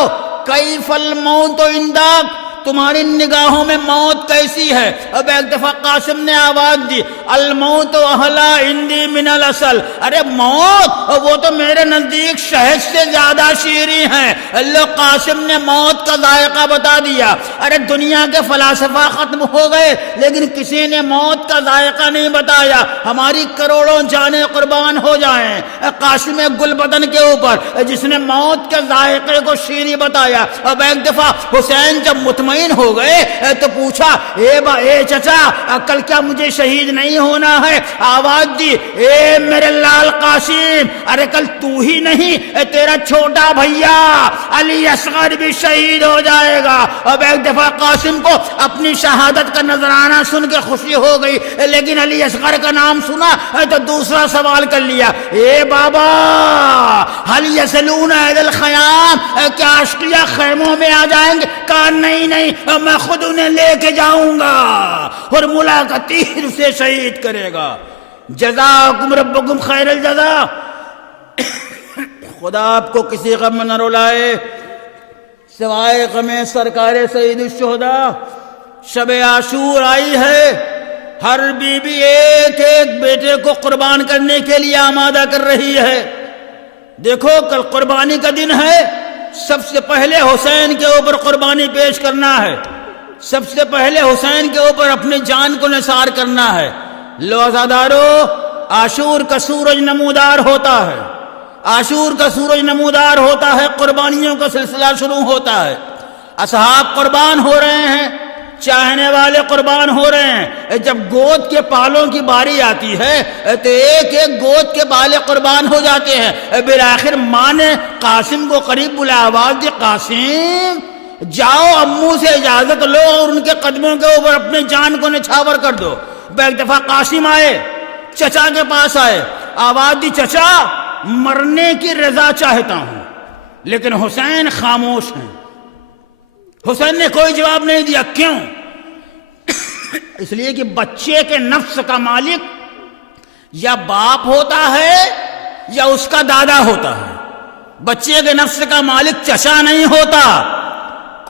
کیف الموت عندک، تمہاری نگاہوں میں موت کیسی ہے؟ اب ایک دفعہ قاسم نے آواز دی، الموت احلا عندی من الاصل، ارے موت وہ تو میرے نزدیک شہد سے زیادہ شیریں ہیں۔ اللہ قاسم نے موت کا ذائقہ بتا دیا۔ ارے دنیا کے فلاسفہ ختم ہو گئے، لیکن کسی نے موت کا ذائقہ نہیں بتایا۔ ہماری کروڑوں جانیں قربان ہو جائیں قاسم گلبدن کے اوپر جس نے موت کے ذائقے کو شیریں بتایا۔ اب ایک دفعہ حسین جب مطمئن ہو گئے تو پوچھا، اے چچا کل کیا مجھے شہید نہیں ہونا ہے؟ آواز دی، اے میرے لال قاسم، ارے کل تو ہی نہیں تیرا چھوٹا بھیا علی اصغر بھی شہید ہو جائے گا۔ اب ایک دفعہ قاسم کو اپنی شہادت کا نذرانہ سن کے خوشی ہو گئی، لیکن علی اصغر کا نام سنا تو دوسرا سوال کر لیا، اے بابا حل یسلون اہل الخیام، کیا اشقیاء خیموں میں آ جائیں گے؟ کہا نہیں میں خود انہیں لے کے جاؤں گا اور ملا کا تیر سے شہید کرے گا۔ جزاکم ربکم خیر الجزا۔ خدا آپ کو کسی غم میں نہ رلائے سوائے غم سرکار سید الشہداء۔ شب عاشور آئی ہے، ہر بیوی ایک ایک بیٹے کو قربان کرنے کے لیے آمادہ کر رہی ہے۔ دیکھو کل قربانی کا دن ہے، سب سے پہلے حسین کے اوپر قربانی پیش کرنا ہے، سب سے پہلے حسین کے اوپر اپنی جان کو نثار کرنا ہے۔ لو عزادارو، عاشور کا سورج نمودار ہوتا ہے، عاشور کا سورج نمودار ہوتا ہے، قربانیوں کا سلسلہ شروع ہوتا ہے۔ اصحاب قربان ہو رہے ہیں، چاہنے والے قربان ہو رہے ہیں۔ جب گود کے پالوں کی باری آتی ہے تو ایک ایک گود کے بالے قربان ہو جاتے ہیں۔ بالآخر ماں نے قاسم کو قریب بلا، آواز دی، قاسم جاؤ امو سے اجازت لو اور ان کے قدموں کے اوپر اپنی جان کو نچھاور کر دو۔ ایک دفعہ قاسم آئے، چچا کے پاس آئے، آواز دی، چچا مرنے کی رضا چاہتا ہوں، لیکن حسین خاموش ہیں۔ حسین نے کوئی جواب نہیں دیا۔ کیوں؟ اس لیے کہ بچے کے نفس کا مالک یا باپ ہوتا ہے یا اس کا دادا ہوتا ہے۔ بچے کے نفس کا مالک چچا نہیں ہوتا،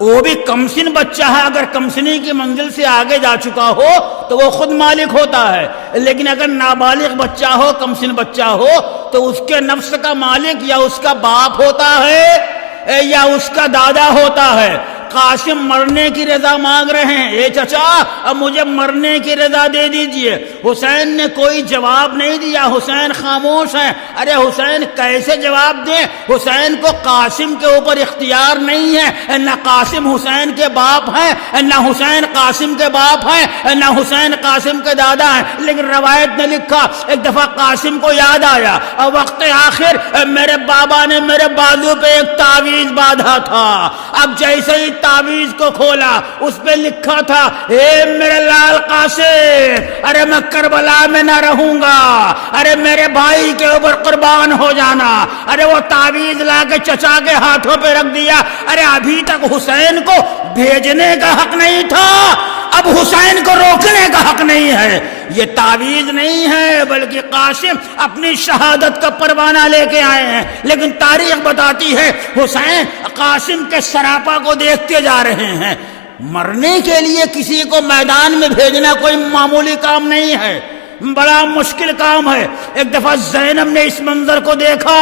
وہ بھی کمسن بچہ ہے، اگر کمسنی کی منزل سے آگے جا چکا ہو تو وہ خود مالک ہوتا ہے، لیکن اگر نابالغ بچہ ہو، کمسن بچہ ہو، تو اس کے نفس کا مالک یا اس کا باپ ہوتا ہے یا اس کا دادا ہوتا ہے۔ قاسم مرنے کی رضا مانگ رہے ہیں، اے چچا اب مجھے مرنے کی رضا دے دیجئے۔ حسین نے کوئی جواب نہیں دیا، حسین خاموش ہیں۔ ارے حسین کیسے جواب دیں؟ حسین کو قاسم کے اوپر اختیار نہیں ہے، نہ قاسم حسین کے باپ ہیں، نہ حسین قاسم کے باپ ہیں، نہ حسین قاسم کے دادا ہیں۔ لیکن روایت نے لکھا ایک دفعہ قاسم کو یاد آیا، وقت آخر میرے بابا نے میرے بازو پہ ایک تعویذ باندھا تھا، اب جیسے ہی تعویذ کو کھولا اس پہ لکھا تھا، اے میرے لال قاسم، ارے میں کربلا میں نہ رہوں گا، ارے میرے بھائی کے اوپر قربان ہو جانا۔ ارے وہ تعویذ لا کے چچا کے ہاتھوں پہ رکھ دیا۔ ارے ابھی تک حسین کو بھیجنے کا حق نہیں تھا، اب حسین کو روکنے کا حق نہیں ہے۔ یہ تعویذ نہیں ہے بلکہ قاسم اپنی شہادت کا پروانہ لے کے آئے ہیں، لیکن تاریخ بتاتی ہے حسین قاسم کے سراپا کو دیکھتے جا رہے ہیں۔ مرنے کے لیے کسی کو میدان میں بھیجنا کوئی معمولی کام نہیں ہے، بڑا مشکل کام ہے۔ ایک دفعہ زینب نے اس منظر کو دیکھا،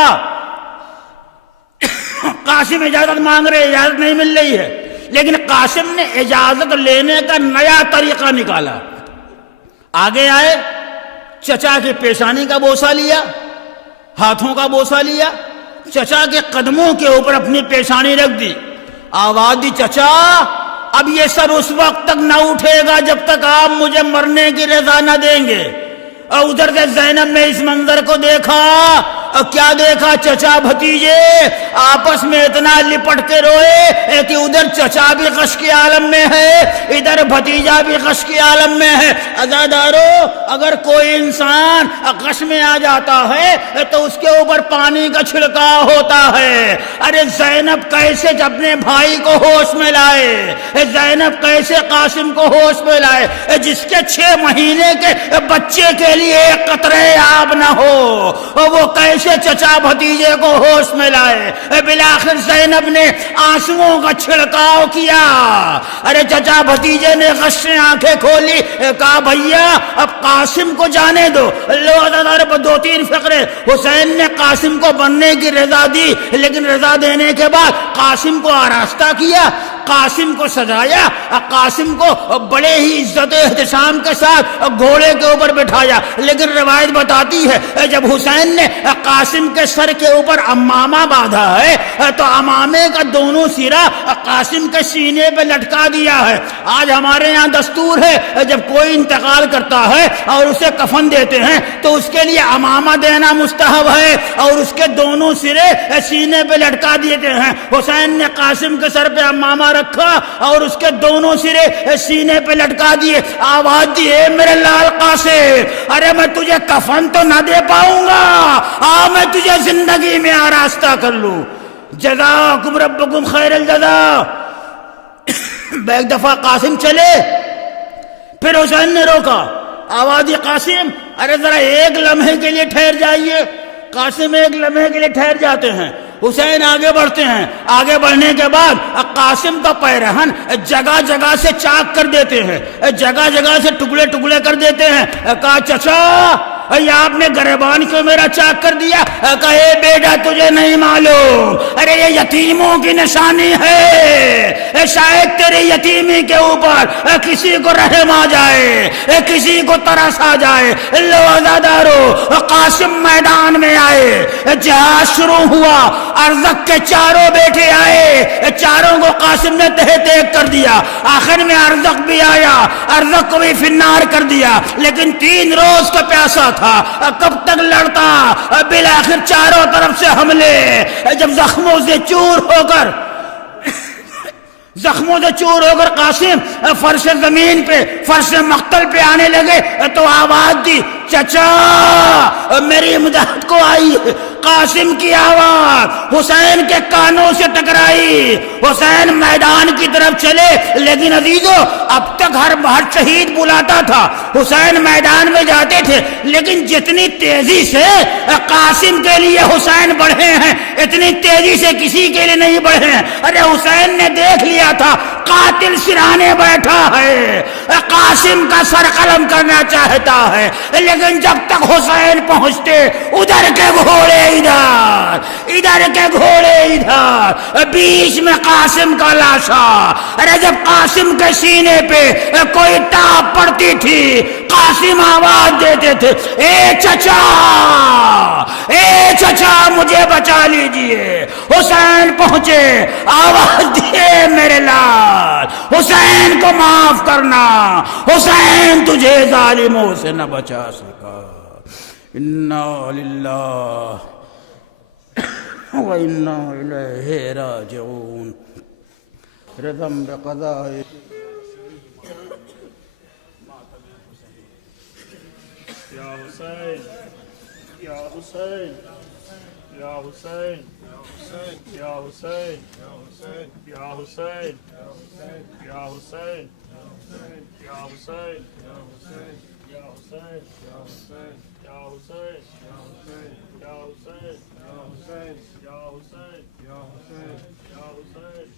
قاسم اجازت مانگ رہے، اجازت نہیں مل رہی ہے، لیکن قاسم نے اجازت لینے کا نیا طریقہ نکالا. آگے آئے، چچا کی پیشانی کا بوسہ لیا، ہاتھوں کا بوسہ لیا، چچا کے قدموں کے اوپر اپنی پیشانی رکھ دی، آواز دی، چچا اب یہ سب اس وقت تک نہ اٹھے گا جب تک آپ مجھے مرنے کی رضا نہ دیں گے. اور ادھر سے زینب نے اس منظر کو دیکھا، اور کیا دیکھا؟ چچا بھتیجے آپس میں اتنا لپٹ کے روئے کہ ادھر چچا بھی غش کے عالم میں ہے، ادھر بھتیجا بھی غش کے عالم میں ہے. عزادارو، اگر کوئی انسان غش میں آ جاتا ہے تو اس کے اوپر پانی کا چھڑکاؤ ہوتا ہے. ارے زینب کیسے اپنے بھائی کو ہوش میں لائے، زینب کیسے قاسم کو ہوش میں لائے، جس کے 6 مہینے کے بچے کے لیے ایک قطرے آب نہ ہو، وہ کیسے چچا بھتیجے کو ہوش میں لائے. بالآخر زینب نے آنسوؤں کا چھڑکاؤ کیا. ارے چچا بھتیجے نے غش سے آنکھیں کھولی، کہا بھیا اب قاسم کو جانے دو. لو 2-3 فقرے. حسین نے قاسم کو بننے کی رضا دی، لیکن رضا دینے کے بعد قاسم کو آراستہ کیا، قاسم کو سجایا، قاسم کو بڑے ہی عزت و احتشام کے ساتھ گھوڑے کے اوپر بٹھایا. لیکن روایت بتاتی ہے جب حسین نے قاسم کے سر کے اوپر امامہ باندھا ہے تو امامے کا دونوں سرا قاسم کے سینے پہ لٹکا دیا ہے. آج ہمارے یہاں دستور ہے جب کوئی انتقال کرتا ہے اور اسے کفن دیتے ہیں تو اس کے لیے امامہ دینا مستحب ہے اور اس کے دونوں سرے سینے پہ لٹکا دیتے ہیں. حسین نے قاسم کے سر پہ امامہ رکھا اور اس کے دونوں سرے سینے پہ لٹکا دیے. آواز دی، اے میرے لال قاسم، ارے میں تجھے کفن تو نہ دے پاؤں گا، میں تجھے زندگی میں آراستہ کر لوں. جزاکم ربکم خیر الجزا. ایک دفعہ قاسم چلے، پھر حسین نے روکا. آواز دی، قاسم ارے ذرا ایک لمحے کے لیے ٹھہر جائیے. قاسم ایک لمحے کے لیے ٹھہر جاتے ہیں. حسین آگے بڑھتے ہیں. آگے بڑھنے کے بعد قاسم کا پیرہن جگہ جگہ سے چاک کر دیتے ہیں، جگہ جگہ سے ٹکڑے ٹکڑے کر دیتے ہیں. کہا چچا آپ نے گریبان کیوں میرا چاک کر دیا؟ کہے بیٹا تجھے نہیں معلوم، ارے یہ یتیموں کی نشانی ہے، شاید تیری یتیمی کے اوپر کسی کو رحم آ جائے، کسی کو ترس آ جائے. لو عزادارو، قاسم میدان میں آئے، جہاد شروع ہوا. ارزق کے چاروں بیٹے آئے، چاروں کو قاسم نے تہ تیگ کر دیا. آخر میں ارزق بھی آیا، ارزق کو بھی فنار کر دیا. لیکن 3 روز کا پیاسا تھا، کب تک لڑتا؟ بالآخر چاروں طرف سے حملے. جب زخموں سے چور ہو کر قاسم فرش زمین پہ، فرش مقتل پہ آنے لگے تو آواز دی، چچا میری امداد کو آئی. قاسم کی آواز حسین کے کانوں سے ٹکرائی. حسین میدان کی طرف چلے، لیکن عزیزو اب تک ہر شہید بلاتا تھا، حسین میدان میں جاتے تھے، لیکن جتنی تیزی سے قاسم کے لیے حسین بڑھے ہیں اتنی تیزی سے کسی کے لیے نہیں بڑھے ہیں. ارے حسین نے دیکھ لیا تھا قاتل سرانے بیٹھا ہے، قاسم کا سر قلم کرنا چاہتا ہے، لیکن جب تک حسین پہنچتے ادھر کے گھوڑے ادھر کے گھوڑے ادھر، بیچ میں قاسم کا لاشا. ارے جب قاسم کے سینے پہ کوئی ٹاپ پڑتی تھی قاسم آواز دیتے تھے، اے چچا مجھے بچا لیجئے. حسین پہنچے، آواز دیے، میرے لال حسین کو معاف کرنا، حسین تجھے ظالموں سے نہ بچا سکا. انا للہ وَإِنَّا إِلَيْهِ رَاجِعُونَ. رضم بقضاء. یا حسین، یا حسین، یا حسین، یا حسین، یا حسین، یا حسین، یا حسین، یا حسین، یا حسین، یا حسین، یا حسین، یا حسین، یا حسین، یا حسین، یا حسین، یا حسین.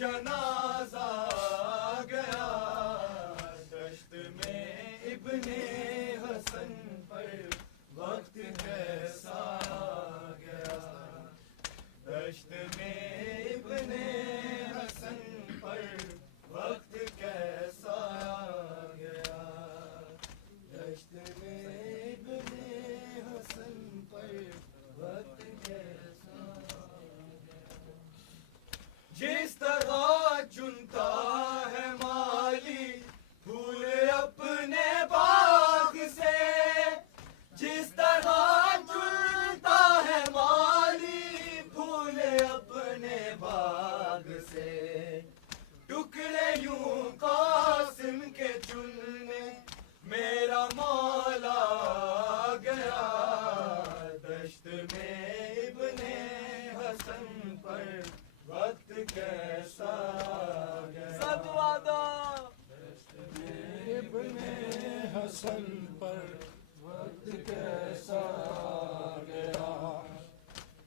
جنازہ گیا دشت میں ابن حسن پر وقت کیسا گیا دشت میں ابن حسن پر وقت کیسا گیا دشت میں ابن حسن پر وقت کیسا جس طرح چنتا ہے مالی پھول اپنے باغ سے جس طرح چنتا ہے مالی پھول اپنے باغ سے ٹکڑے یوں قاسم کے چننے میرا مولا گیا دشت میں ابن حسن پر وقت کیسا گیا دشت میں ابن حسن پر وقت کیسا گیا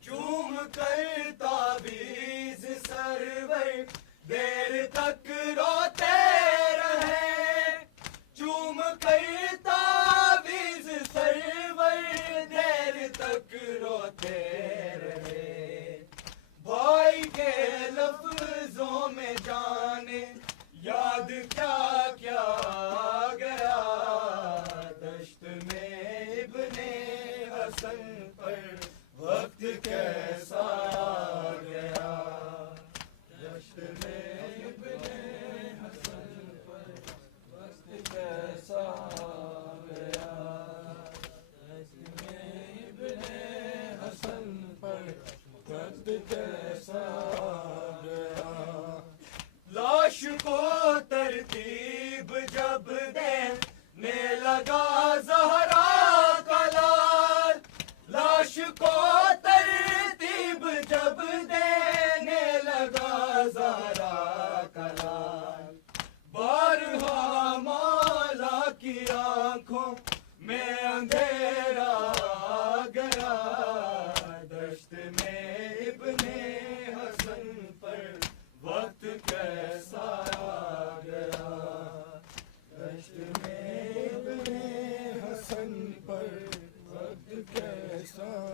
چوم کر تعویذ سرور دیر تک روتے رہے چوم کر تعویذ سرور دیر تک روتے رہے بھائی کے لفظوں میں جانے یاد کیا کیا گیا دشت میں ابن حسن پر وقت کیسا گیا دشت میں ابن حسن پر وقت کیسا گیا دشت میں ابن حسن پر وقت کیسا گیا لاش کو ترتیب جب دینے لگا زہرا کا لال لاش کو ترتیب جب دینے لگا زہرا کا لال بارہا مولا کی آنکھوں میں اندھیرا گیا دشت میں ابن حسن پر وقت کیسا گیا دشت میں ابن حسن پر وقت کیسا